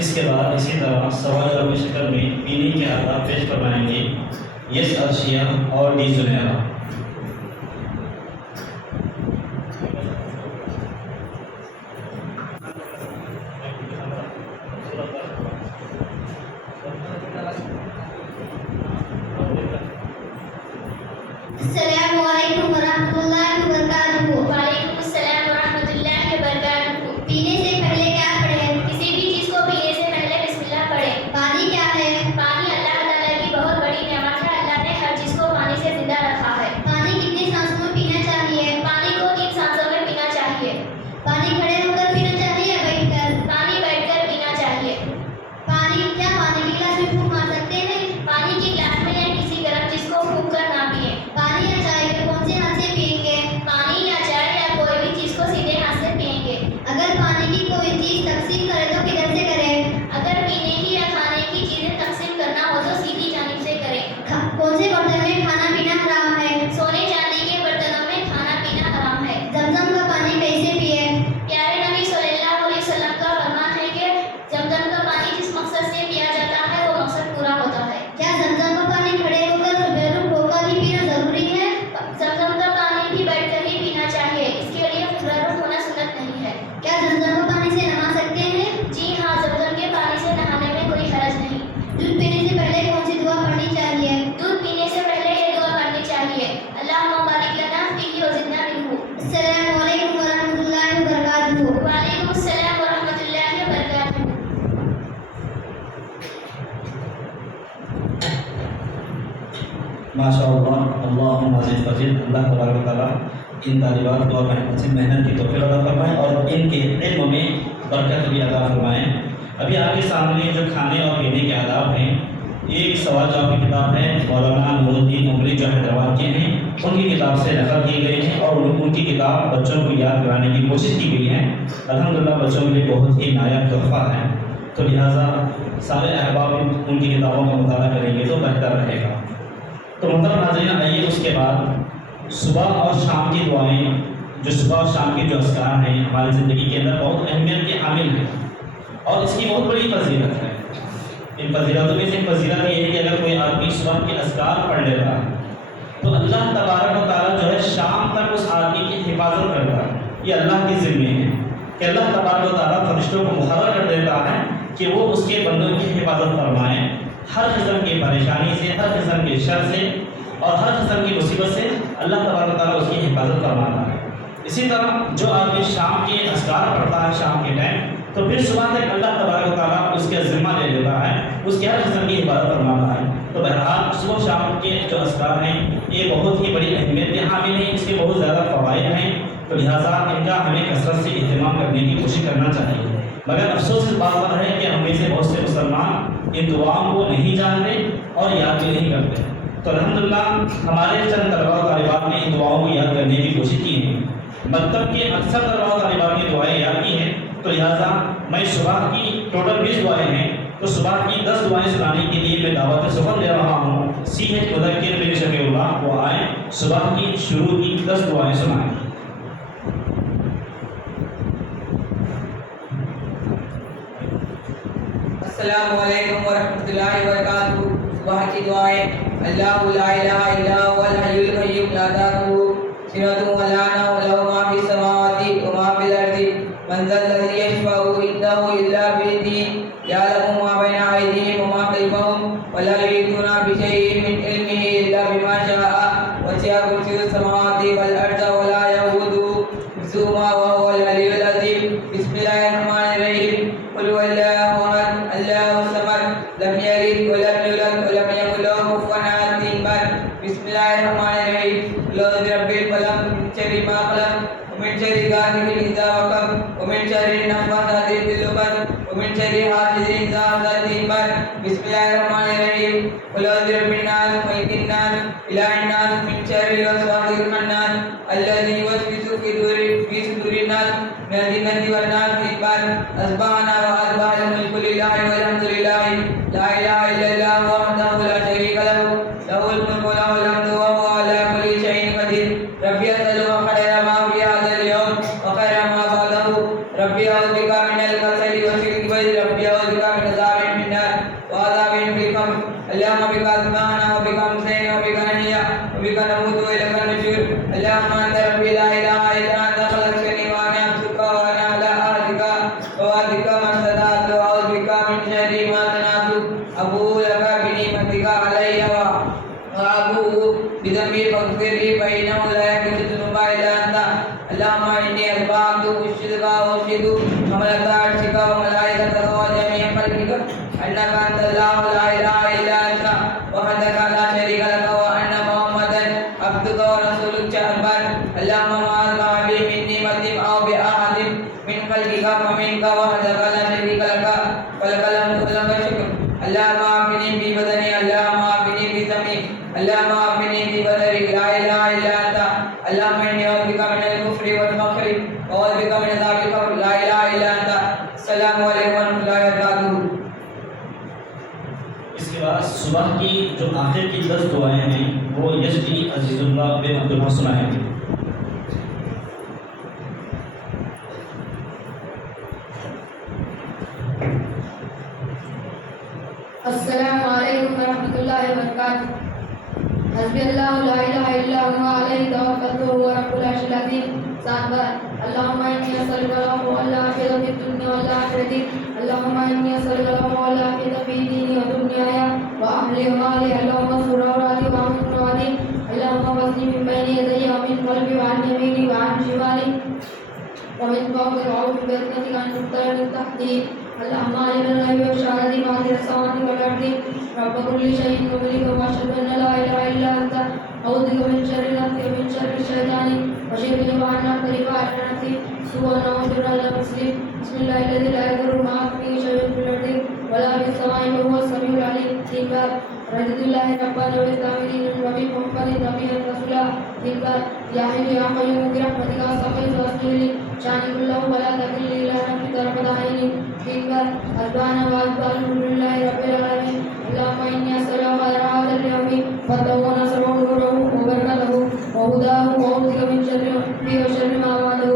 इसके बाद इसी तरह सवाल जवाब की शक्ल में पीने के आदाब पेश करवाएंगे यस अर्शिया और डी जुनैरा। अस्सलामुअलैकुम वरहमतुल्लाहि वबरकातुहू। वालेकुम अस्सलाम वरहमतुल्लाहि वबरकातुहू। पीने से पहले क्या पढ़ें? किसी भी चीज को पीने से पहले बिस्मिल्लाह पढ़ें। पानी क्या है? पानी अल्लाह ताला की बहुत बड़ी नेमत है। अल्लाह ने हर चीज को पानी से जिंदा रखा है। पानी कितनी सांसों में पीना चाहिए? पानी को 3 सांसों में पीना चाहिए। पानी खड़े होकर पीना चाहिए या बैठकर? पानी बैठकर पीना चाहिए। पानी क्या पानी की गिलास में फूंक मार सकते हैं? पानी के गिलास में या किसी गर्म चीज को फूंक कर ना पिए। पानी या चाय को कौन से हाथ से पिएंगे? पानी या चाय या कोई भी चीज को सीधे हाथ से पिएंगे। अगर पानी की कोई चीज तकसीम करे तो किधर से करें? अगर पीने की या खाने की चीजें तकसीम करना हो तो सीधी जानिब से करें। कौन से बर्तन में खाना पीना हराम है? सोने चांदी के बर्तनों में खाना पीना हराम है। जमजम का पानी कैसे पिए? प्यारे नबी सल्लल्लाहु अलैहि वसल्लम का फरमान है कि जमजम का पानी जिस मकसद से पिया जाता है वो मकसद पूरा होता है। क्या जमजम का पानी खड़े होकर बेरुख होकर ही पीना जरूरी है? जमजम का पानी भी बैठकर ही पीना चाहिए। इसके लिए बेरुख होना सुन्नत नहीं है। क्या जमजम का पानी से नहा सकते हैं? जी हाँ, जमजम के पानी से नहाने में कोई हरज नहीं। दूध पीने से पहले कौन सी दुआ पढ़नी चाहिए? दूध पीने से पहले ये दुआ पढ़नी चाहिए, अल्लाहुम्मा बारिक लना फीही व ज़िदना मिन्हु। अस्सलामु अलैकुम वरहमतुल्लाहि वबरकातुहू। वालेकुम अस्सलाम वरहमतुल्लाहि वबरकातुहू। माशाअल्लाह, अल्लाहुम्मा ज़िद फज़िद। अल्लाह तबारक व तआला इन तालिबात और मेहनत की तौफ़ीक़ अता फरमाएँ और इनके इल्म में बरकत भी अता फरमाएँ। अभी आपके सामने जो खाने और पीने के आदाब हैं, एक सवाल जवाब की किताब है, मौलाना नूरुद्दीन उमरी जो हैदराबाद के हैं उनकी किताब से नकल की गई है और उनकी किताब बच्चों को याद कराने की कोशिश की गई है। अल्हम्दुलिल्लाह बच्चों के लिए बहुत ही नायाब तोहफ़ा है, तो लिहाजा सारे अहबाब उनकी किताबों का मुताला करेंगे तो बेहतर रहेगा। तो मतलब नाज़रीन, आइए उसके बाद सुबह और शाम की दुआएं, जो सुबह और शाम के जो अस्कार हैं हमारी ज़िंदगी के अंदर बहुत अहमियत के हामिल हैं और इसकी बहुत बड़ी फजीलत है। इन फजीलतों में से एक फजीलत ये है कि अगर कोई आदमी सुबह के अस्कार पढ़ लेता है तो अल्लाह तबारक व तआला जो है शाम तक उस आदमी की हिफाजत करता है। ये अल्लाह की ज़िम्मे है कि अल्लाह तबारक व तआला फरिश्तों को मुहर्रर कर देता है कि वो उसके बंदों की हिफाजत फरमाएँ हर किस्म की परेशानी से, हर किस्म के शर से और हर किस्म की मुसीबत से अल्लाह तबारक व तआला उसकी हिफाजत फरमाता है। इसी तरह जो आदमी शाम के अस्कार पढ़ता है शाम के टाइम, तो फिर सुबह तक अल्लाह तबारक व तआला उसके ज़िम्मा ले लेता है, उसकी हर किस्म की हिफाजत फरमाता है। तो बहरहाल सुबह शाम के जो अस्कार हैं ये बहुत ही बड़ी अहमियत के हामिल हैं, इसके बहुत ज़्यादा फ़वाइद हैं, तो लिहाजा इनका हमें कसरत से इस्तेमाल करने की कोशिश करना चाहिए। मगर अफसोस इस बात पर है कि हम में से बहुत से मुसलमान इन दुआओं को नहीं जानते और याद भी नहीं करते। तो अल्हम्दुलिल्लाह हमारे चंद तलबा और तालिबात ने इन दुआओं को याद करने की कोशिश की है। मकतब के अक्सर तलबा और तालिबात ने दुआएँ याद की हैं, तो लिहाजा मैं सुबह की टोटल 20 दुआएँ हैं, तो सुबह की 10 दुआएँ सुनाने के लिए मैं दावत सफ़र दे रहा हूँ। CH मुदक्किर बिन शफीउल्लाह वो आए, सुबह की शुरू की 10 दुआएँ सुनाएँ। अस्सलामु अलैकुम वरहमतुल्लाहि वबरकातुहू। सुबह की दुआएं। अल्लाहु ला इलाहा इल्ला हुवल हय्युल कय्यूम ला ताखुज़ुहु सिनतुन व ला नौम लहु मा फिस समावाति व मा फिल अर्दि मन ज़ल्लज़ी यशफ़अु इंदहु इल्ला बिइज़्निही यअलमु मा बैना अयदीहिम व मा खल्फ़हुम व ला युहीतूना बिशैइन मिन इल्मिही इल्ला बिमा शाअ वसि'a कुर्सियुस समावाति वल अर्ज़ व ला यऊदुहु हिफ्ज़ुहुमा व हुवल अलियुल अज़ीम। बिस्मिल्लाहिर रहमानिर रहीम। क़ुल हुवल्लाहु अहद अल्लाहुस समद लम यलिद व लम यूलद व लम यकुल लहु कुफुवन अहद। 3 बार। बिस्मिल्लाहिर रहमानिर रहीम। क़ुल औज़ु बिरब्बिल फलक मिन शर्रि मा खलक़ व मिन शर्रि गासिक़िन इज़ा वक़ब व मिन शर्रि नफ़्फ़ाथाति फ़िल उक़द व मिन शर्रि हासिदिन इज़ा हसद। 3 बार। बिस्मिल्लाहिर रहमानिर रहीम। क़ुल औज़ु बिरब्बिन नास मलिकिन नास इलाहिन नास मिन शर्रिल वसवासिल खन्नास अल्लज़ी युवस्विसु फ़ी सुदूरिन नास मिनल जिन्नति वन नास। 3 बार। अस्बहाना व अस्बहल मुल्कु लिल्लाहि वल्हम्दुलिल्लाहि ला इलाहा इल्लल्लाहु वहदहु ला शरीका लहु लहुल मुल्कु व लहुल हम्दु व हुवा अला कुल्ली शैइन क़दीर। रब्बी अस्अलुका खैरा मा फ़ी हाज़ल यौम व खैरा मा बअदहु। रब्बी अऊज़ु बिका मिनल कसली व शिरकि व रब्बी अऊज़ु बिका اللهم بك أسمعنا وبك أمسينا وبك نحيا وبك نموت وإليك النشور اللهم أنت ربي لا إله إلا أنت خلقتني وأنا عبدك وأنا على عهدك ووعدك ما استطعت وأعوذ بك من شر ما صنعت أبوء لك بنعمتك علي وأبوء بذنبي فاغفر لي فإنه لا يغفر الذنوب إلا أنت اللهم إني أتبعت أشهدك وأشهد حملة عرشك وملائكتك وجميع خلقك أنك أنت الله لا إله إلا أنت وحدك لا شريك لك وأن محمدا عبدك ورسولك أكبر اللهم ما أسمع بي من نعمة أو بأحد من خلقك فمنك وحدك لا شريك لك ولك الحمد ولك الشكر اللهم أعفني في بدني اللهم أعفني في سمعي اللهم أعفني في بدني لا إله إلا أنت اللهم إني أعوذ بك من الكفر والفقر وأعوذ بك من عذاب القبر لا إله إلا أنت السلام عليكم ورحمة الله وبركاته. इसके बाद सुबह की जो आखिर की 10 दुआएं हैं वो यशकी अजीजुल्लाह बिन अब्दुल्लाह सुनाएंगे। अस्सलामु अलैकुम वरहमतुल्लाहि वबरकातुहू। हस्बी अल्लाह ला इलाहा इल्ला हुवा अलैहि तवक्कलतु व हुवा रब्बुल अर्शिल अज़ीम। 7 बार अल्लाहुम्मा इन्नी अस्अलुका अल-अफ़्व वल आफ़ियता फ़िद दुन्या वल आख़िरति। अल्लाहुम्मा इन्नी अस्अलुका अल-अफ़्व वल आफ़ियता फ़ी दीनी व दुन्याया व अहली व माली। अल्लाहुम्मा सुर औराती व आमिन मुरादी। अल्लाहुम्मा वज़नी मिन बैनि यदैया व मिन ख़ल्फ़ी व अन यमीनी व अन शिमाली व मिन फ़ौक़ि व अऊज़ु बिइज़्ज़तिका अन तुग़्तala मिन तहती। اللهم عالم الغيب والشهادة فاطر السماوات والأرض رب كل شيء ومليكه وأشهد أن لا إله إلا أنت أعوذ بك من شر نفسي ومن شر الشيطان وشركه وأن أقترف على نفسي سوءا أو شرا إلى مسلم. بسم الله الذي لا يضر مع اسمه شيء في الأرض ولا في السماء وهو السميع العليم. 3 बार رضيت بالله ربا وبالإسلام دينا وبمحمد نبيا رسولا. 3 बार يا حي يا قيوم برحمتك أستغيث وأصلح لي شأني كله ولا تكلني إلى نفسي طرفة عين. 3 बार أسبحنا وأسبح الحمد لله رب العالمين. اللهم إني أسألك خير هذا اليوم فضله ونصره ونوره وبركته وهداه وأعوذ بك من شر نفسي وشر ما بعده.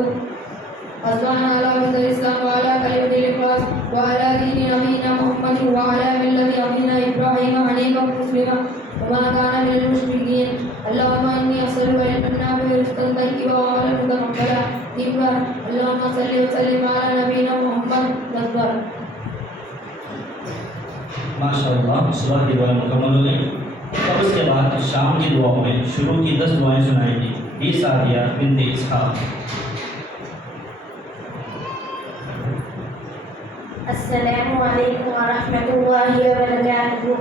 أسبحنا على فطر الإسلام وعلى كلمة الإخلاص وعلى دين نبينا محمد وعلى ملة أبينا إبراهيم حنيفا مسلما وما كان من المشركين. اللهم إني أسألك علما نافعا ورزقا طيبا وعملا متقبلا. 3 बार اللهم صل وسلم على نبينا محمد. 10 बार। माशाअल्लाह सुबह की दुआ मुकम्मल हो गई। अब उसके बाद शाम की दुआओं में शुरू की 10 दुआएं सुनाएंगी बी सादिया बिन्त इसहाक। अस्सलामु अलैकुम वरहमतुल्लाहि वबरकातुहू।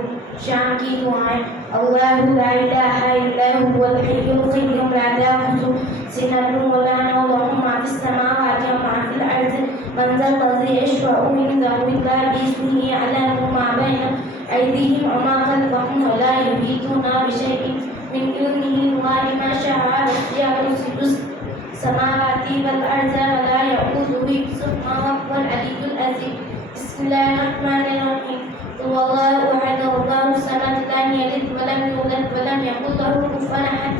शाम की दुआएं। अल्लाहु ला इलाहा इल्ला हुवल हय्युल क़य्यूम ला ताख़ुज़ुहु सिनतुन व ला नौम लहु मा फ़िस समावाति व मा फ़िल अर्ज़ि मन ज़ल लज़ी यशफ़अु इंदहु इल्ला बिइज़्निही यअलमु मा बैना अयदीहिम व मा ख़ल्फ़हुम व ला युहीतूना बिशैइन मिन इल्मिही इल्ला बिमा शाअ वसि'a कुर्सियुहु समावाति वल अर्ज़ व ला यऊदुहु हिफ़्ज़ुहुमा व हुवल अलिय्युल अज़ीम। बिस्मिल्लाहिर्रहमानिर्रहीम। हुवल्लाहु अहद अल्लाहुस Samad lam yalid wa lam yulad wa lam yakul lahu kufuwan ahad.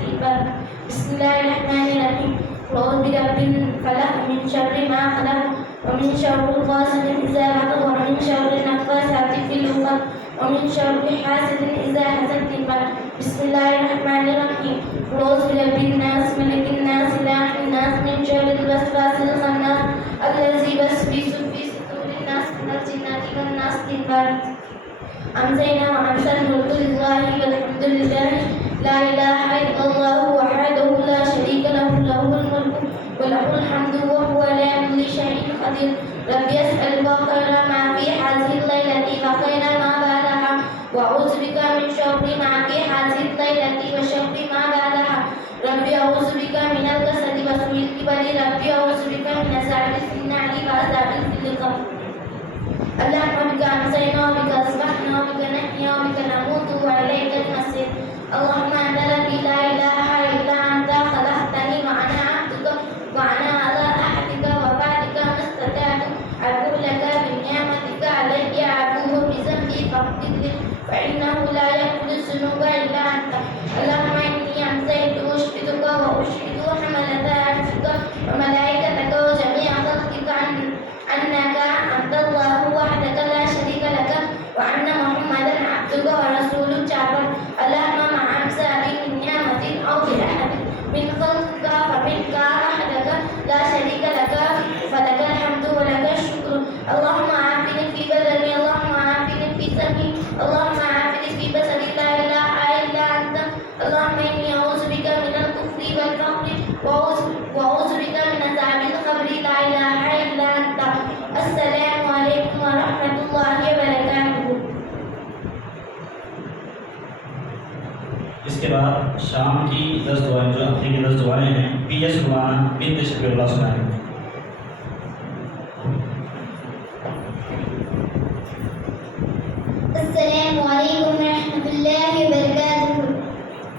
बिस्मिल्लाहिर्रहमानिर्रहीम। अऊज़ु बिरब्बिल फलaq min sharri ma khalaq wa min sharri ghasiqin idha waqab wa min sharri naffathati fil 'uqad wa min sharri hasidin idha hasad. बिस्मिल्लाहिर्रहमानिर्रहीम। अऊज़ु बिरब्बिन नास मलिकिन नास इलाहिन नास min sharril waswasil khannas allazi yuwaswisu fi sudurin nas minal jinnati wan nas. 3 बार। أمسينا وأمسى الملك لله والحمد لله لا إله إلا الله وحده لا شريك له له الملك وله الحمد وهو على كل شيء قدير. ربي أسألك خير ما في هذه الليلة وخير ما بعدها وأعوذ بك من شر ما في هذه الليلة وشر ما بعدها. ربي أعوذ بك من الكسل وسوء الكبر. ربي أعوذ بك من عذاب في النار وعذاب في القبر. اللهم بك أمسينا وبك أصبحنا وبك نحيا وبك نموت وإليك المصير. اللهم أنت ربي لا إله إلا أنت خلقتني وأنا عبدك وأنا على عهدك ووعدك ما استطعت أبوء لك بنعمتك علي أبوء بذنبي فاغفر لي فإنه لا يغفر الذنوب إلا أنت. اللهم إني أمسيت أشهدك وأشهد حملة عرشك وملائكتك وجميع خلقك أنك أنت الله وحدك لا شريك لك وأن محمدا عبدك ورسولك बाद शाम की 10 दुआएं, जो हफ्ते की 10 दुआएं हैं, PS रुमाना बिन्त शफीउल्लाह सुनाएंगे। अस्सलामु अलैकुम रहमतुल्लाहि व बरकातुहू।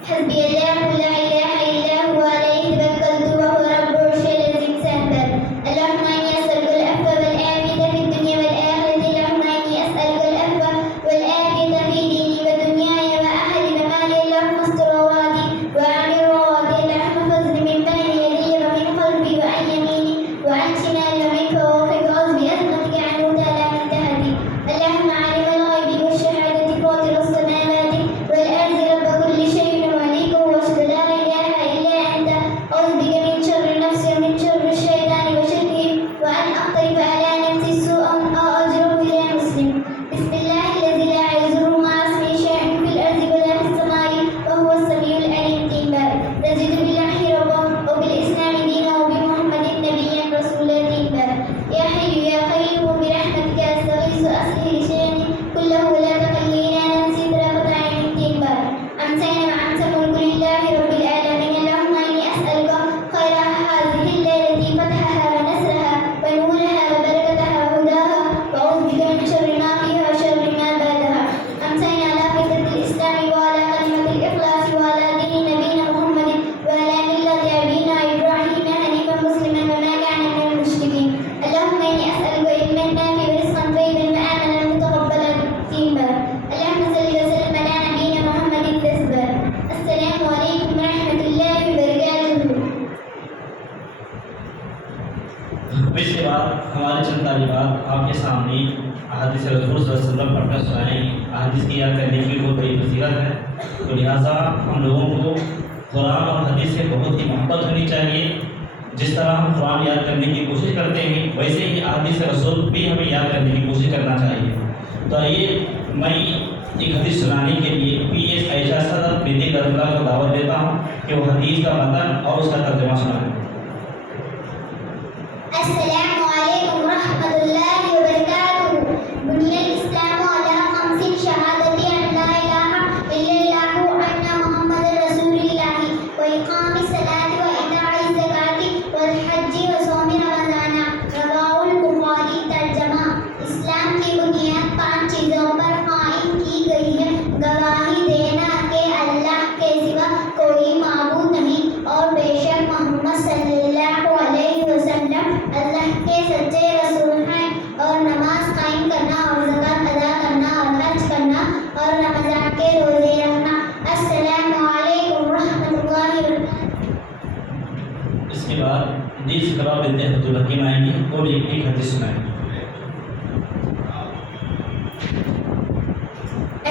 हस्बी अल्लाहु ला इलाहा इल्ला हुवा अलैहि तवक्कलतु व हुवा रब्बुल अर्शिल अज़ीम। सहबर अल्लाहुम्मा इन्नी अस्अलुकल अफ़्व वल आफ़ियता फ़िद दुनिया वल आख़िरति। अल्लाहुम्मा इन्नी अस्अलुकल अफ़्व वल आफ़ियता फ़ी दीनी व दुनियाय व अहली व माली। अल्लाहुम्मा अस्tur rawati व आमिर rawati। अल्लाहुम्मा फ़ज़्नि मिन bayni यदय्य व मिन ख़ल्फ़ी व अन यमीनी व अन शिमाली व मिन फ़ौक़ि फ़अऊज़ु बिअज़मतिका अन उग़्ताला मिन तहती। अल्लाहुम्मा आलिमल ग़ैबि वश्शहादति फ़ातिरस समावाति वल अर्ज़ि रब्ब कुल्लि शैइन व मालिकहु व अशहदु ला इलाहा इल्ला अंता अऊज़ु बिका मिन शर्रि नफ़्सी व मिन शर्रि शैतानि व शर्रिही व अन अक़्तरिफ़ अला नफ़्सी सूअन अव अजरहु इला मुस्लिम। बिस्मिल्लाहिल्लज़ी ला यज़ुरु मअ इस्मिही शै'उन फ़िल अर्ज़ि व ला फ़िस समाई व हुवस समीउल अलीम। 3 बार रज़ीतु बिल्लाहि रब्बन व बिल इस्लामि दीनन व बिमुहम्मदिन नबिय्यन रसूलन। 3 बार या हय्यु या क़य्यूम बिरहमतिका अस्तगीथु अस्लिह लि शअनी कुल्लहु व ला तक़िलनी इला नफ़्सी तराफ़त ऐन। 3 बार अमसैना व अमसा मुल्कु लिल्लाहि रब्बिल आलमीन। अल्लाहुम्मा इन्नी अस्अलुका खैरा हाज़िहिल लैलति फ़तहहा व नस्रहा व नूरहा व बरकतहा व हुदाहा व अऊज़ु बिका मिन शर्रि मा फ़ीहा व शर्रि मा बअदहा। अमसैना अला फ़ित्रतिल इस्लामि व अला कलिमतिल इख़लासि व अला दीनि नबीना मुहम्मदिन व अला मिल्लति अबीना इब्राहीम हनीफ़न मुस्लिमन व मा कान मिनल मुश्रिकीन। अल्लाहुम्मा इन्नी अस्अलुका इल्मन नाफ़िअन व रिज़्क़न तय्यिबन व अमलन मुतक़ब्बलन। 3 बार अल्लाहुम्मा सल्लि व सल्लिम अला नबीना मुहम्मदिन। 10 बार अस्सलामु अलैकुम व रहमतुल्लाहि व बरकातुहू। इसके बाद हमारे चंद तालिबात आपके सामने अहादीस रसूल सल्लल्लाहु अलैहि वसल्लम पढ़कर सुनाएंगे। अहादीस की याद करने की बहुत बड़ी फजीलत है, तो लिहाजा हम लोगों को कुरान और हदीस से बहुत ही मोहब्बत होनी चाहिए। जिस तरह हम कुरान याद करने की कोशिश करते हैं, वैसे ही अहादीस रसूल भी हमें याद करने की कोशिश करना चाहिए। तो आइए मैं एक हदीस सुनाने के लिए PS आयशा सदर बिन्त रसूलुल्लाह को दावत देता हूँ कि वो हदीस का मतन और उसका तर्जुमा सुनाएं। अस्सलामु अलैकुम रहमतुल्लाहि व बरकातुहू। बुनियल इस्लामु अला खम्सिन शहादति अन ला इलाहा इल्लल्लाहु व अन्ना मुहम्मदर रसूलुल्लाहि व इक़ामिस सलाति व इताइज़ ज़काति वल हज्जि व सौमि रमज़ाना। रवाहुल बुखारी। तर्जमा इस्लाम की बुनियाद 5 चीज़ों पर कायम की गई है। गवाही देना कि अल्लाह के सिवा कोई माबूद नहीं और बेशक मोहम्मद सल्लल्लाहु अलैहि वसल्लम अल्लाह के सच्चे रसूल हैं। और नमाज कायम करना और ज़कात अदा करना और हज करना और रमज़ान के रोज़े रखना। अस्सलामु अलैकुम रहमतुल्लाहि व बरकातुहू। इसके बाद डी ज़िक्रा बिन्त अब्दुल हकीम आएंगी और एक हदीस सुनाएंगे।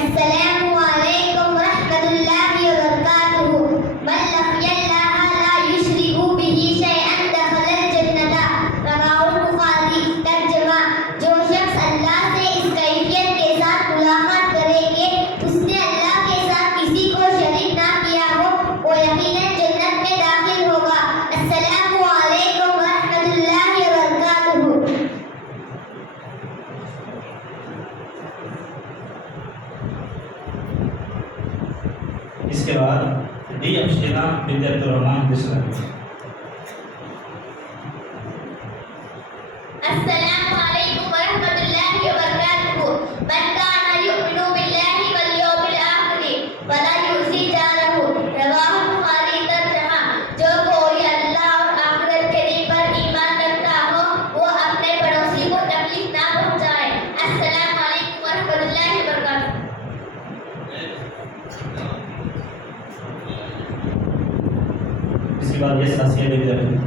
अस्सलामु अलैकुम रहमतुल्लाहि व बरकातुहू। मन लक़ियल्लाह ला युश्रिकु बिही शैअन दख़लल जन्नता। रवाहुल बुखारी। तर्जुमा जो शख्स अल्लाह से इस कैफियत के साथ मुलाकात करे कि उसने अल्लाह के साथ किसी को शरीक ना किया हो, वो यकीनन जन्नत में दाखिल होगा। अस्सलामु अलैकुम व रहमतुल्लाहि व बरकातुहू। इसके बाद डी अब्शीना बिन्त अब्दुर्रहमान हदीस सुनाएंगे। अस्सलामु अलैकुम व रहमतुल्लाहि व बरकातुहू। मन काना युमिनु बिल्लाहि वल यौमिल आखिर फला युज़ी जारहु। रवाहुल बुखारी। तर्जुमा जो कोई अल्लाह और आखिरत के दिन पर ईमान रखता हो, वो अपने पड़ोसी को तकलीफ ना पहुंचाए। अस्सलामु अलैकुम व रहमतुल्लाहि व बरकातुहू। इसके बाद ये सासिया बिन्त अब्दुल।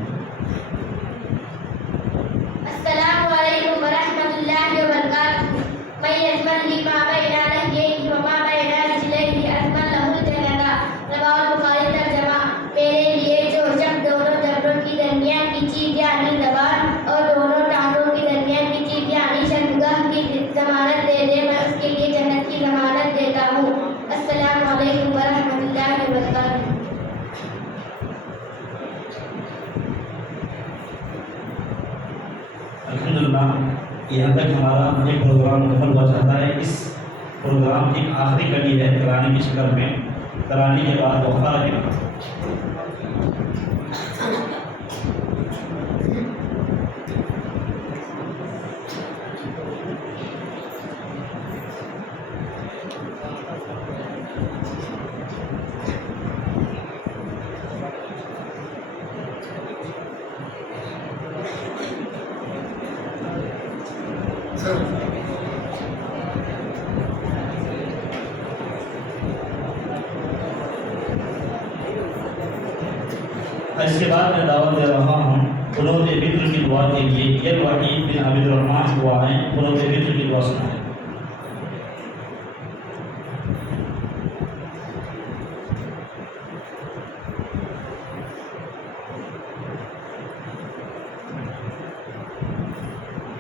अस्सलामु अलैकुम व रहमतुल्लाहि व बरकातुहू। मैं यज़मन लिमा बैना लहयैहि व मा बैना रिजलैहि अज़मन लहुल जन्नता। रवाहुल बुखारी। तर्जुमा मेरे लिए जो शख्स दोनों जबड़ों के दरमियान की चीज़ यानी ज़बान और दोनों टांगों के दरमियान की चीज़ यानी शर्मगाह की ज़मानत दे दे, मैं उसके लिए जन्नत की ज़मानत देता हूँ। अस्सलामु अलैकुम व रहमतुल्लाहि व बरकातुहू। अल्हम्दुलिल्लाह, यहाँ तक हमारा ये प्रोग्राम मुकम्मल हो जाता है। इस प्रोग्राम की आखिरी कड़ी है कुरान की शक्ल में कराने के बाद वफ़ा रखें। इसके बाद मैं दावत दे रहा हूँ कुनूत बिक्र की दुआ के लिए। ये वकील बिन अब्दुल रहमान दुआ है, कुनूत बिक्र की दुआ सुनाएं।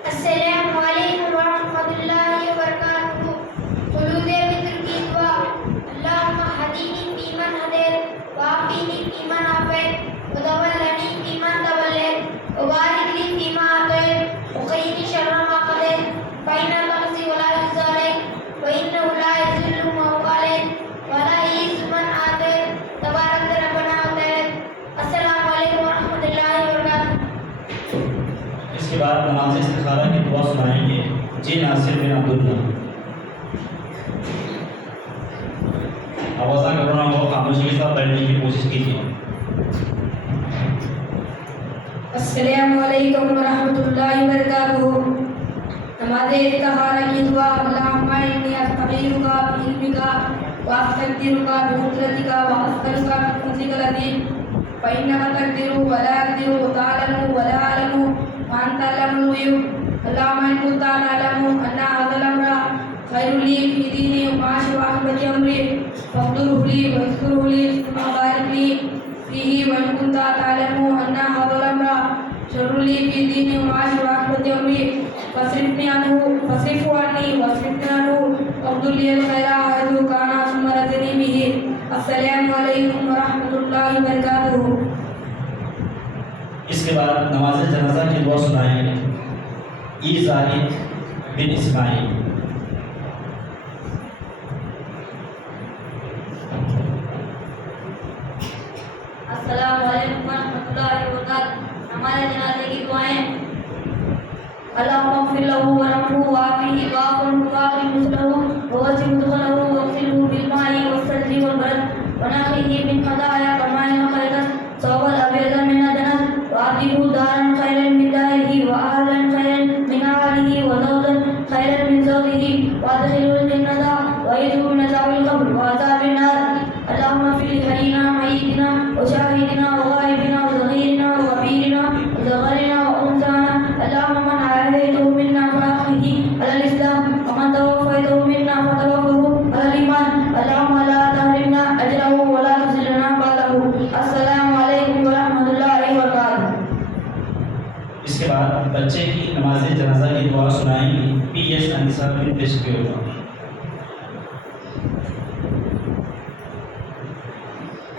अस्सलामु अलैकुम वरहमतुल्लाहि वबरकातुहू। कुनूत बिक्र की दुआ। अल्लाहुम्मा हदीनी फीमन हदैत वाफ़ीनी फीमन आफ़ैत वतवल्लनी फीमन तवल्लैत वबारिक ली फीमा आतैत वक़िनी शर्र मा क़दैत फ़इन्नका तक़ज़ी वला युक़ज़ा अलैक वइन्नहु ला यज़िल्लु मन वालैत वला युइज़्ज़ु मन आतैत तबारक रब्बना व तआला। अस्सलामु अलैकुम वरहमतुल्लाहि वबरकातुहू। इसके बाद नमाज इस्तिखारा की दुआ सुनाएंगे जी नासिर बिन अब्दुल्ला। आवाज़ करना हो, खामोशी के साथ बैठने की कोशिश कीजिए। अस्सलामु अलैकुम वरहमतुल्लाहि वबरकातुहू। नमाज़ इस्तिखारा की दुआ। अल्लाहुम्मा इन्नी अस्तगीरुका बिइल्मिका व अस्तगफिरुका बिक़ुद्रतिका व अस्अलुका मिन फज़लिकल अज़ीम फ़इन्नका तक़दिरु व ला अक़दिरु व तअलमु व ला अअलमु व अंता अल्लामुल ग़ुयूब। अल्लाहुम्मा इन कुन्ता तअलमु अन्ना हाज़ल अम्रा खैरुल ली फ़ी दीनी व माशी व आख़िरति अम्री फ़क़्दिरहु ली व यस्सिरहु ली सुम्मा बारिक ली फ़ीही व इन कुन्ता तअलमु अन्ना हाज़ल अम्रा शर्रुल ली फ़ी दीनी व माशी व आख़िरति अम्री फ़ासरिफ़्नी अन्हु फ़ासरिफ़्हु अन्नी वस्रिफ़्नी अन्हु वक़्दिर ली अल खैरा हैथु काना सुम्मा रज़िनी बिही। अस्सलामु अलैकुम व रहमतुल्लाहि व बरकातुहू। इसके बाद नमाज जनाजा की दुआ सुनाएंगे ई ज़ाहिद बिन इस्माइल। अस्सलामु अलैकुम वरहमतुल्लाहि वबरकातुहू। हमारे जनाजे की दुआएं। अल्लाहुम्मा इग़फिर लहू वरहमहू वआफ़िही वअफ़िहु वअक़िम नुज़ुलहू ववस्सिअ मुदख़लहू वग़सिलहू बिल-माई वस्सल्जी वल-बरद वनक़िही मिन ख़ताया कमा यनक़ल सौबल अबयद मिन अद-दनस वअब्दिलहू दारन खैरन मिन दारिही व अहलन खैरन मिन अहलिही व ज़ौजन खैरन मिन ज़ौजिही वअदख़िलहुल जन्नता वअइज़हू मिन अज़ाबिल क़ब्र व अज़ाबिन नार। अल्लाहुम्मा इग़फिर लिहय्यिना मय्यितिना व शाहिदिना व गाइबिना व सग़ीरिना व कबीरिना व ज़करिना व उन्साना। अल्लाहुम्मा मन अहयैतहु मिन्ना फ़अहयिही अलल इस्लाम व मन तवफ़्फ़यतहु मिन्ना फ़तवफ़्फ़हु अलल ईमान। अल्लाहुम्मा ला तहरिमना अजरहु व ला तुज़िलना बअदहु। अस्सलामु अलैकुम व रहमतुल्लाहि व बरकातुहू। इसके बाद बच्चे की नमाज जनाजा की दुआ सुनाएंगी पी.एस. अनिसा बिन तशकीर।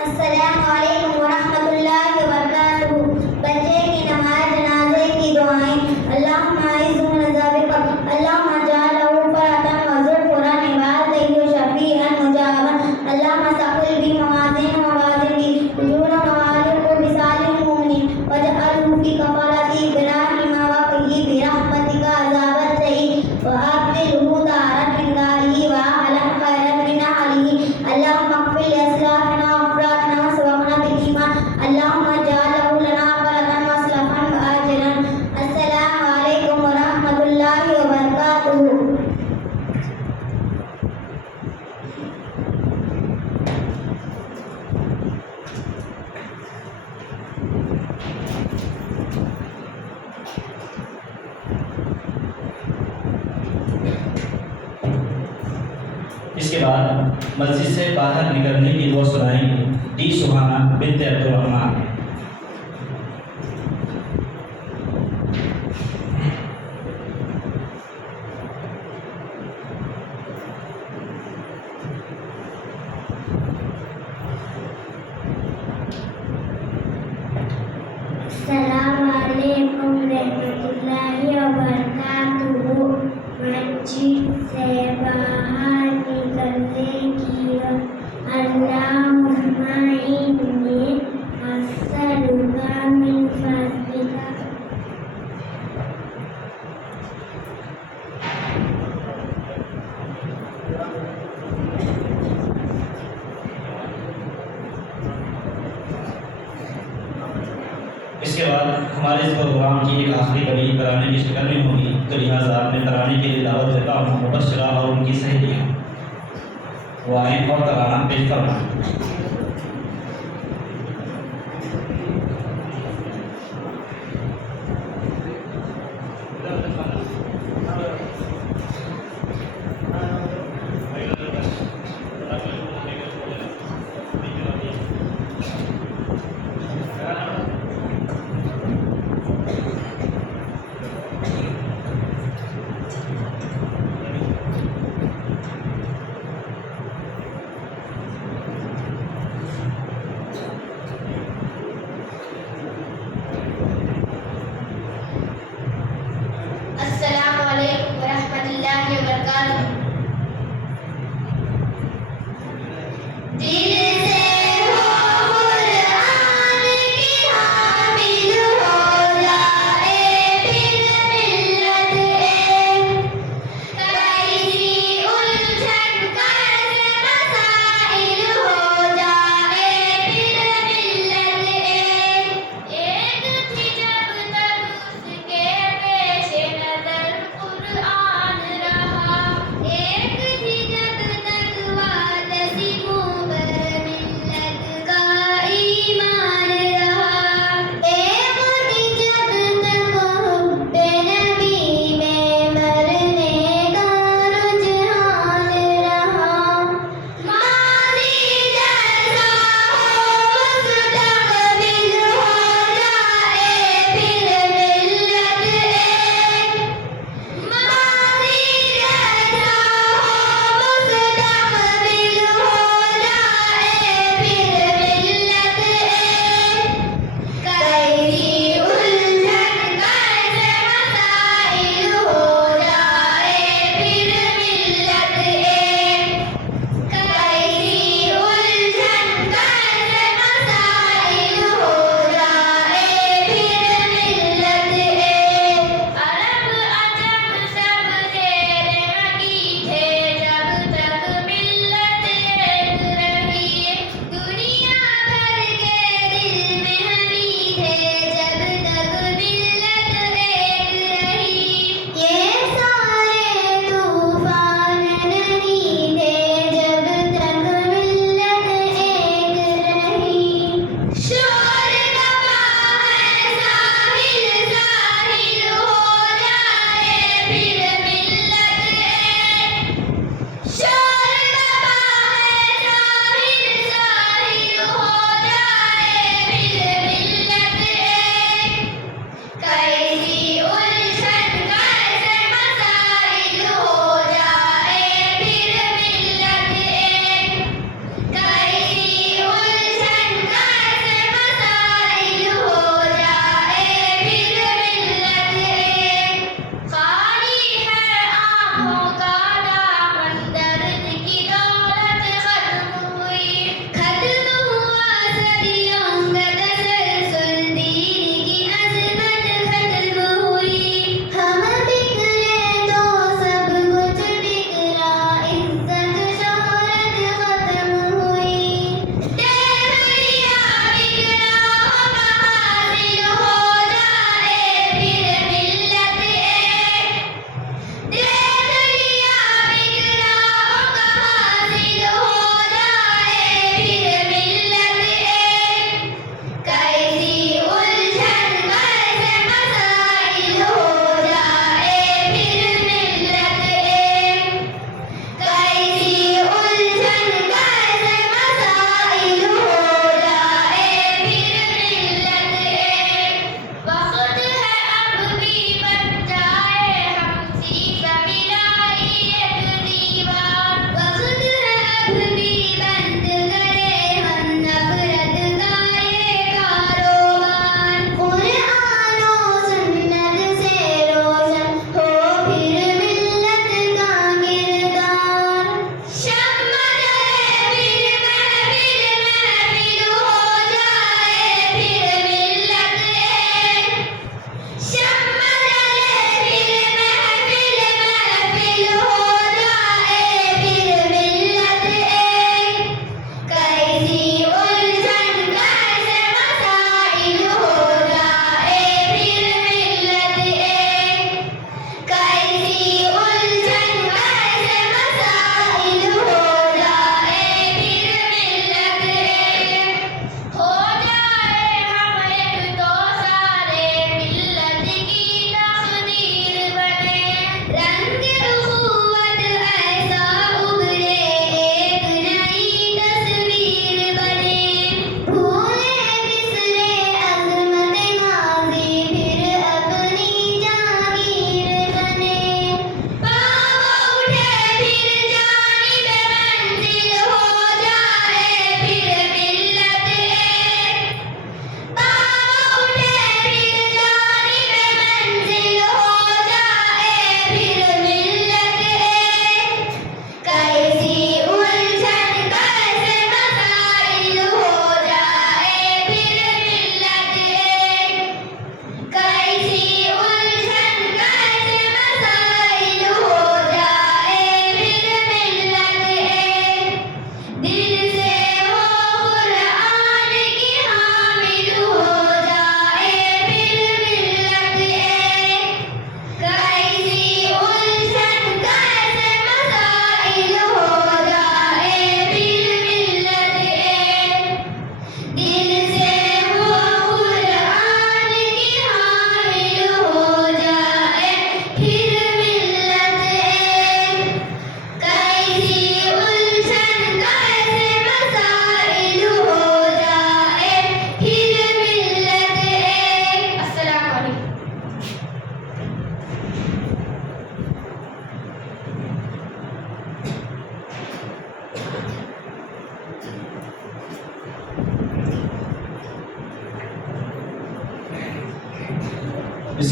अस्सलामु अलैकुम वरहमतुल्लाहि वबरकातुहू। बच्चे की नमाज जनाजे की दुआएं। अल्लाहुम्मा अइज़्ज़हु मिन अज़ाबिल क़ब्र। अल्लाहुम्मा जअलहु फ़रतन व ज़ुफ़रन वालिदैहि शफ़ीअन मुजाबन। अल्लाहुम्मा सक़्क़िल बि मवाज़ीन मवाज़ीनी उजूरन वालिक़ु बिसालिल मुमिनीन वजअलहु फ़ी कफ़ालति इब्राहीम वक़िही बिरहमतिका अज़ाबस सईद वअब्दिलहु दारन मिन दारिही व अहलन खैरन मिन अहलिही। अल्लाहुम्मा इग़फिर li अस्लाफ़िना व अफ़रादना व सबक़ना बिल ईमान। अल्लाहुम्मा जअलहु लना फ़रतन व असलफ़न व अजरन। अस्सलामु अलैकुम व रहमतुल्लाहि व बरकातुहू। इसके बाद मस्जिद से बाहर निकलने की दुआ सुनाएंगे डी सुहाना बिन्त अब्दुल रहमान। अस्सलामु अलैकुम रहमतुल्लाहि व बरकातुहू। मस्जिद से बाहर निकलने की अल्लाह हमारे इस प्रोग्राम की एक आखिरी कड़ी तराने की शक्ल में होगी, तो लिहाजा अपने तराने के लिए दावत देता हूँ मुबशरा और उनकी सहेलियाँ वो आएँ और तराना पेश फरमाएं।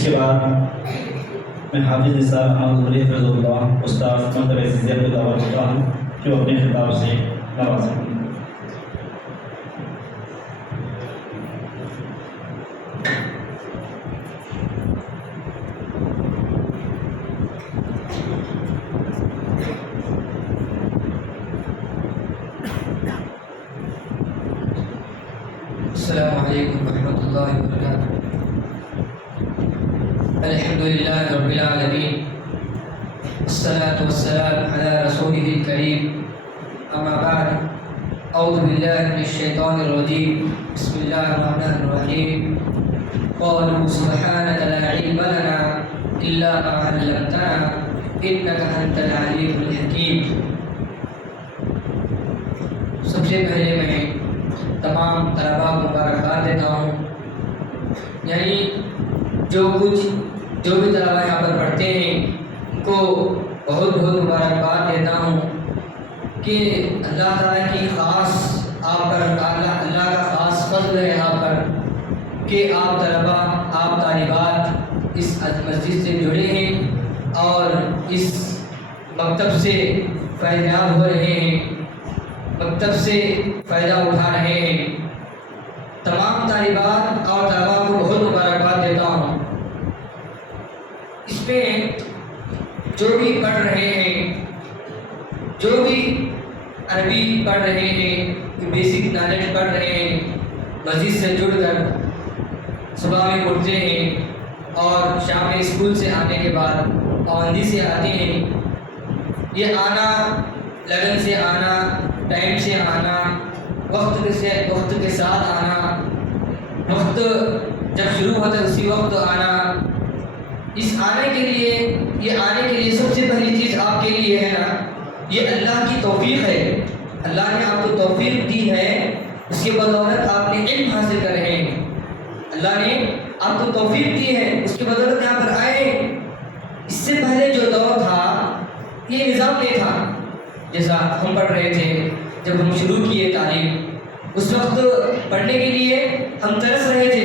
इसके बाद मैं हाफिज़ निसार अहमद वली फैज़ुल्लाह उस्ताद मकतब ज़िज़िया को दावत देता हूँ कि वो अपने खिताब से नवाजें। अस्सलामु अलैकुम वरहमतुल्लाहि वबरकातुहू। अल्हम्दुलिल्लाहि रब्बिल आलमीन वस्सलातु वस्सलामु अला रसूलिहिल करीम। अम्मा बाद, औज़ु बिल्लाहि मिनश शैतानिर रजीम। बिस्मिल्लाहिर रहमानिर रहीम। क़ालू सुब्हानका ला इल्म लना इल्ला मा 'अल्लमतना इन्नका अंतल अलीमुल हकीम। सबसे पहले मैं तमाम तलबा को मुबारकबाद देता हूँ, यानी जो भी तलबा यहाँ पर पढ़ते हैं उनको बहुत बहुत मुबारकबाद देता हूँ कि अल्लाह ताला की ख़ास आप पर अल्लाह का ख़ास फज़्ल है आप पर कि आप तलबा आप तालिबात इस मस्जिद से जुड़े हैं और इस मकतब से फ़ैज़याब हो रहे हैं, मकतब से फ़ायदा उठा रहे हैं। तमाम तालिबात और तलबा को बहुत मुबारकबाद देता हूँ। इसमें जो भी पढ़ रहे हैं, जो भी अरबी पढ़ रहे हैं, बेसिक नॉलेज पढ़ रहे हैं, मस्जिद से जुड़कर सुबह में उठते हैं और शाम में स्कूल से आने के बाद पाबंदी से आते हैं, ये आना, लगन से आना, टाइम से आना, वक्त के साथ आना, वक्त जब शुरू होता है उसी वक्त आना, इस आने के लिए सबसे पहली चीज़ आपके लिए है ना, ये अल्लाह की तौफीक है। अल्लाह ने आपको तौफीक दी है, उसके बदौलत आपने इल्म हासिल कर रहे हैं। अल्लाह ने आपको तौफीक दी है, उसके बदौलत यहाँ पर आए। इससे पहले जो दौर था ये निज़ाम नहीं था। जैसा हम पढ़ रहे थे जब हम शुरू किए तालीम, उस वक्त पढ़ने के लिए हम तरस रहे थे,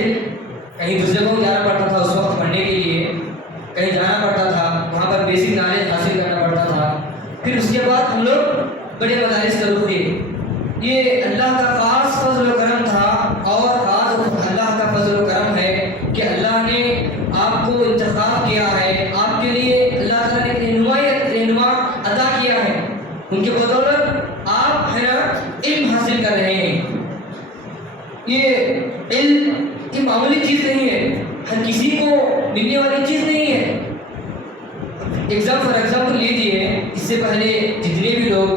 कहीं दूसरे को जाना पड़ता था उस वक्त पढ़ने के लिए, कहीं जाना पड़ता था, वहाँ पर बेसिक नॉलेज हासिल करना पड़ता था। फिर उसके बाद हम लोग बड़े मदारिस का रुख किए। ये अल्लाह का ख़ास फज़ल व करम था और ख़ास अल्लाह का फज़ल व करम है कि अल्लाह ने आपको इंतख़ाब किया है, आपके लिए अल्लाह ताला ने रहनुमा अता किया है। उनके बदौलत आप है ना इल्म हासिल कर रहे हैं। ये इल्म ये मामूली चीज़ नहीं है, हर किसी को मिलने वाली चीज़ नहीं है। फॉर एग्जाम्पल लीजिए, इससे पहले जितने भी लोग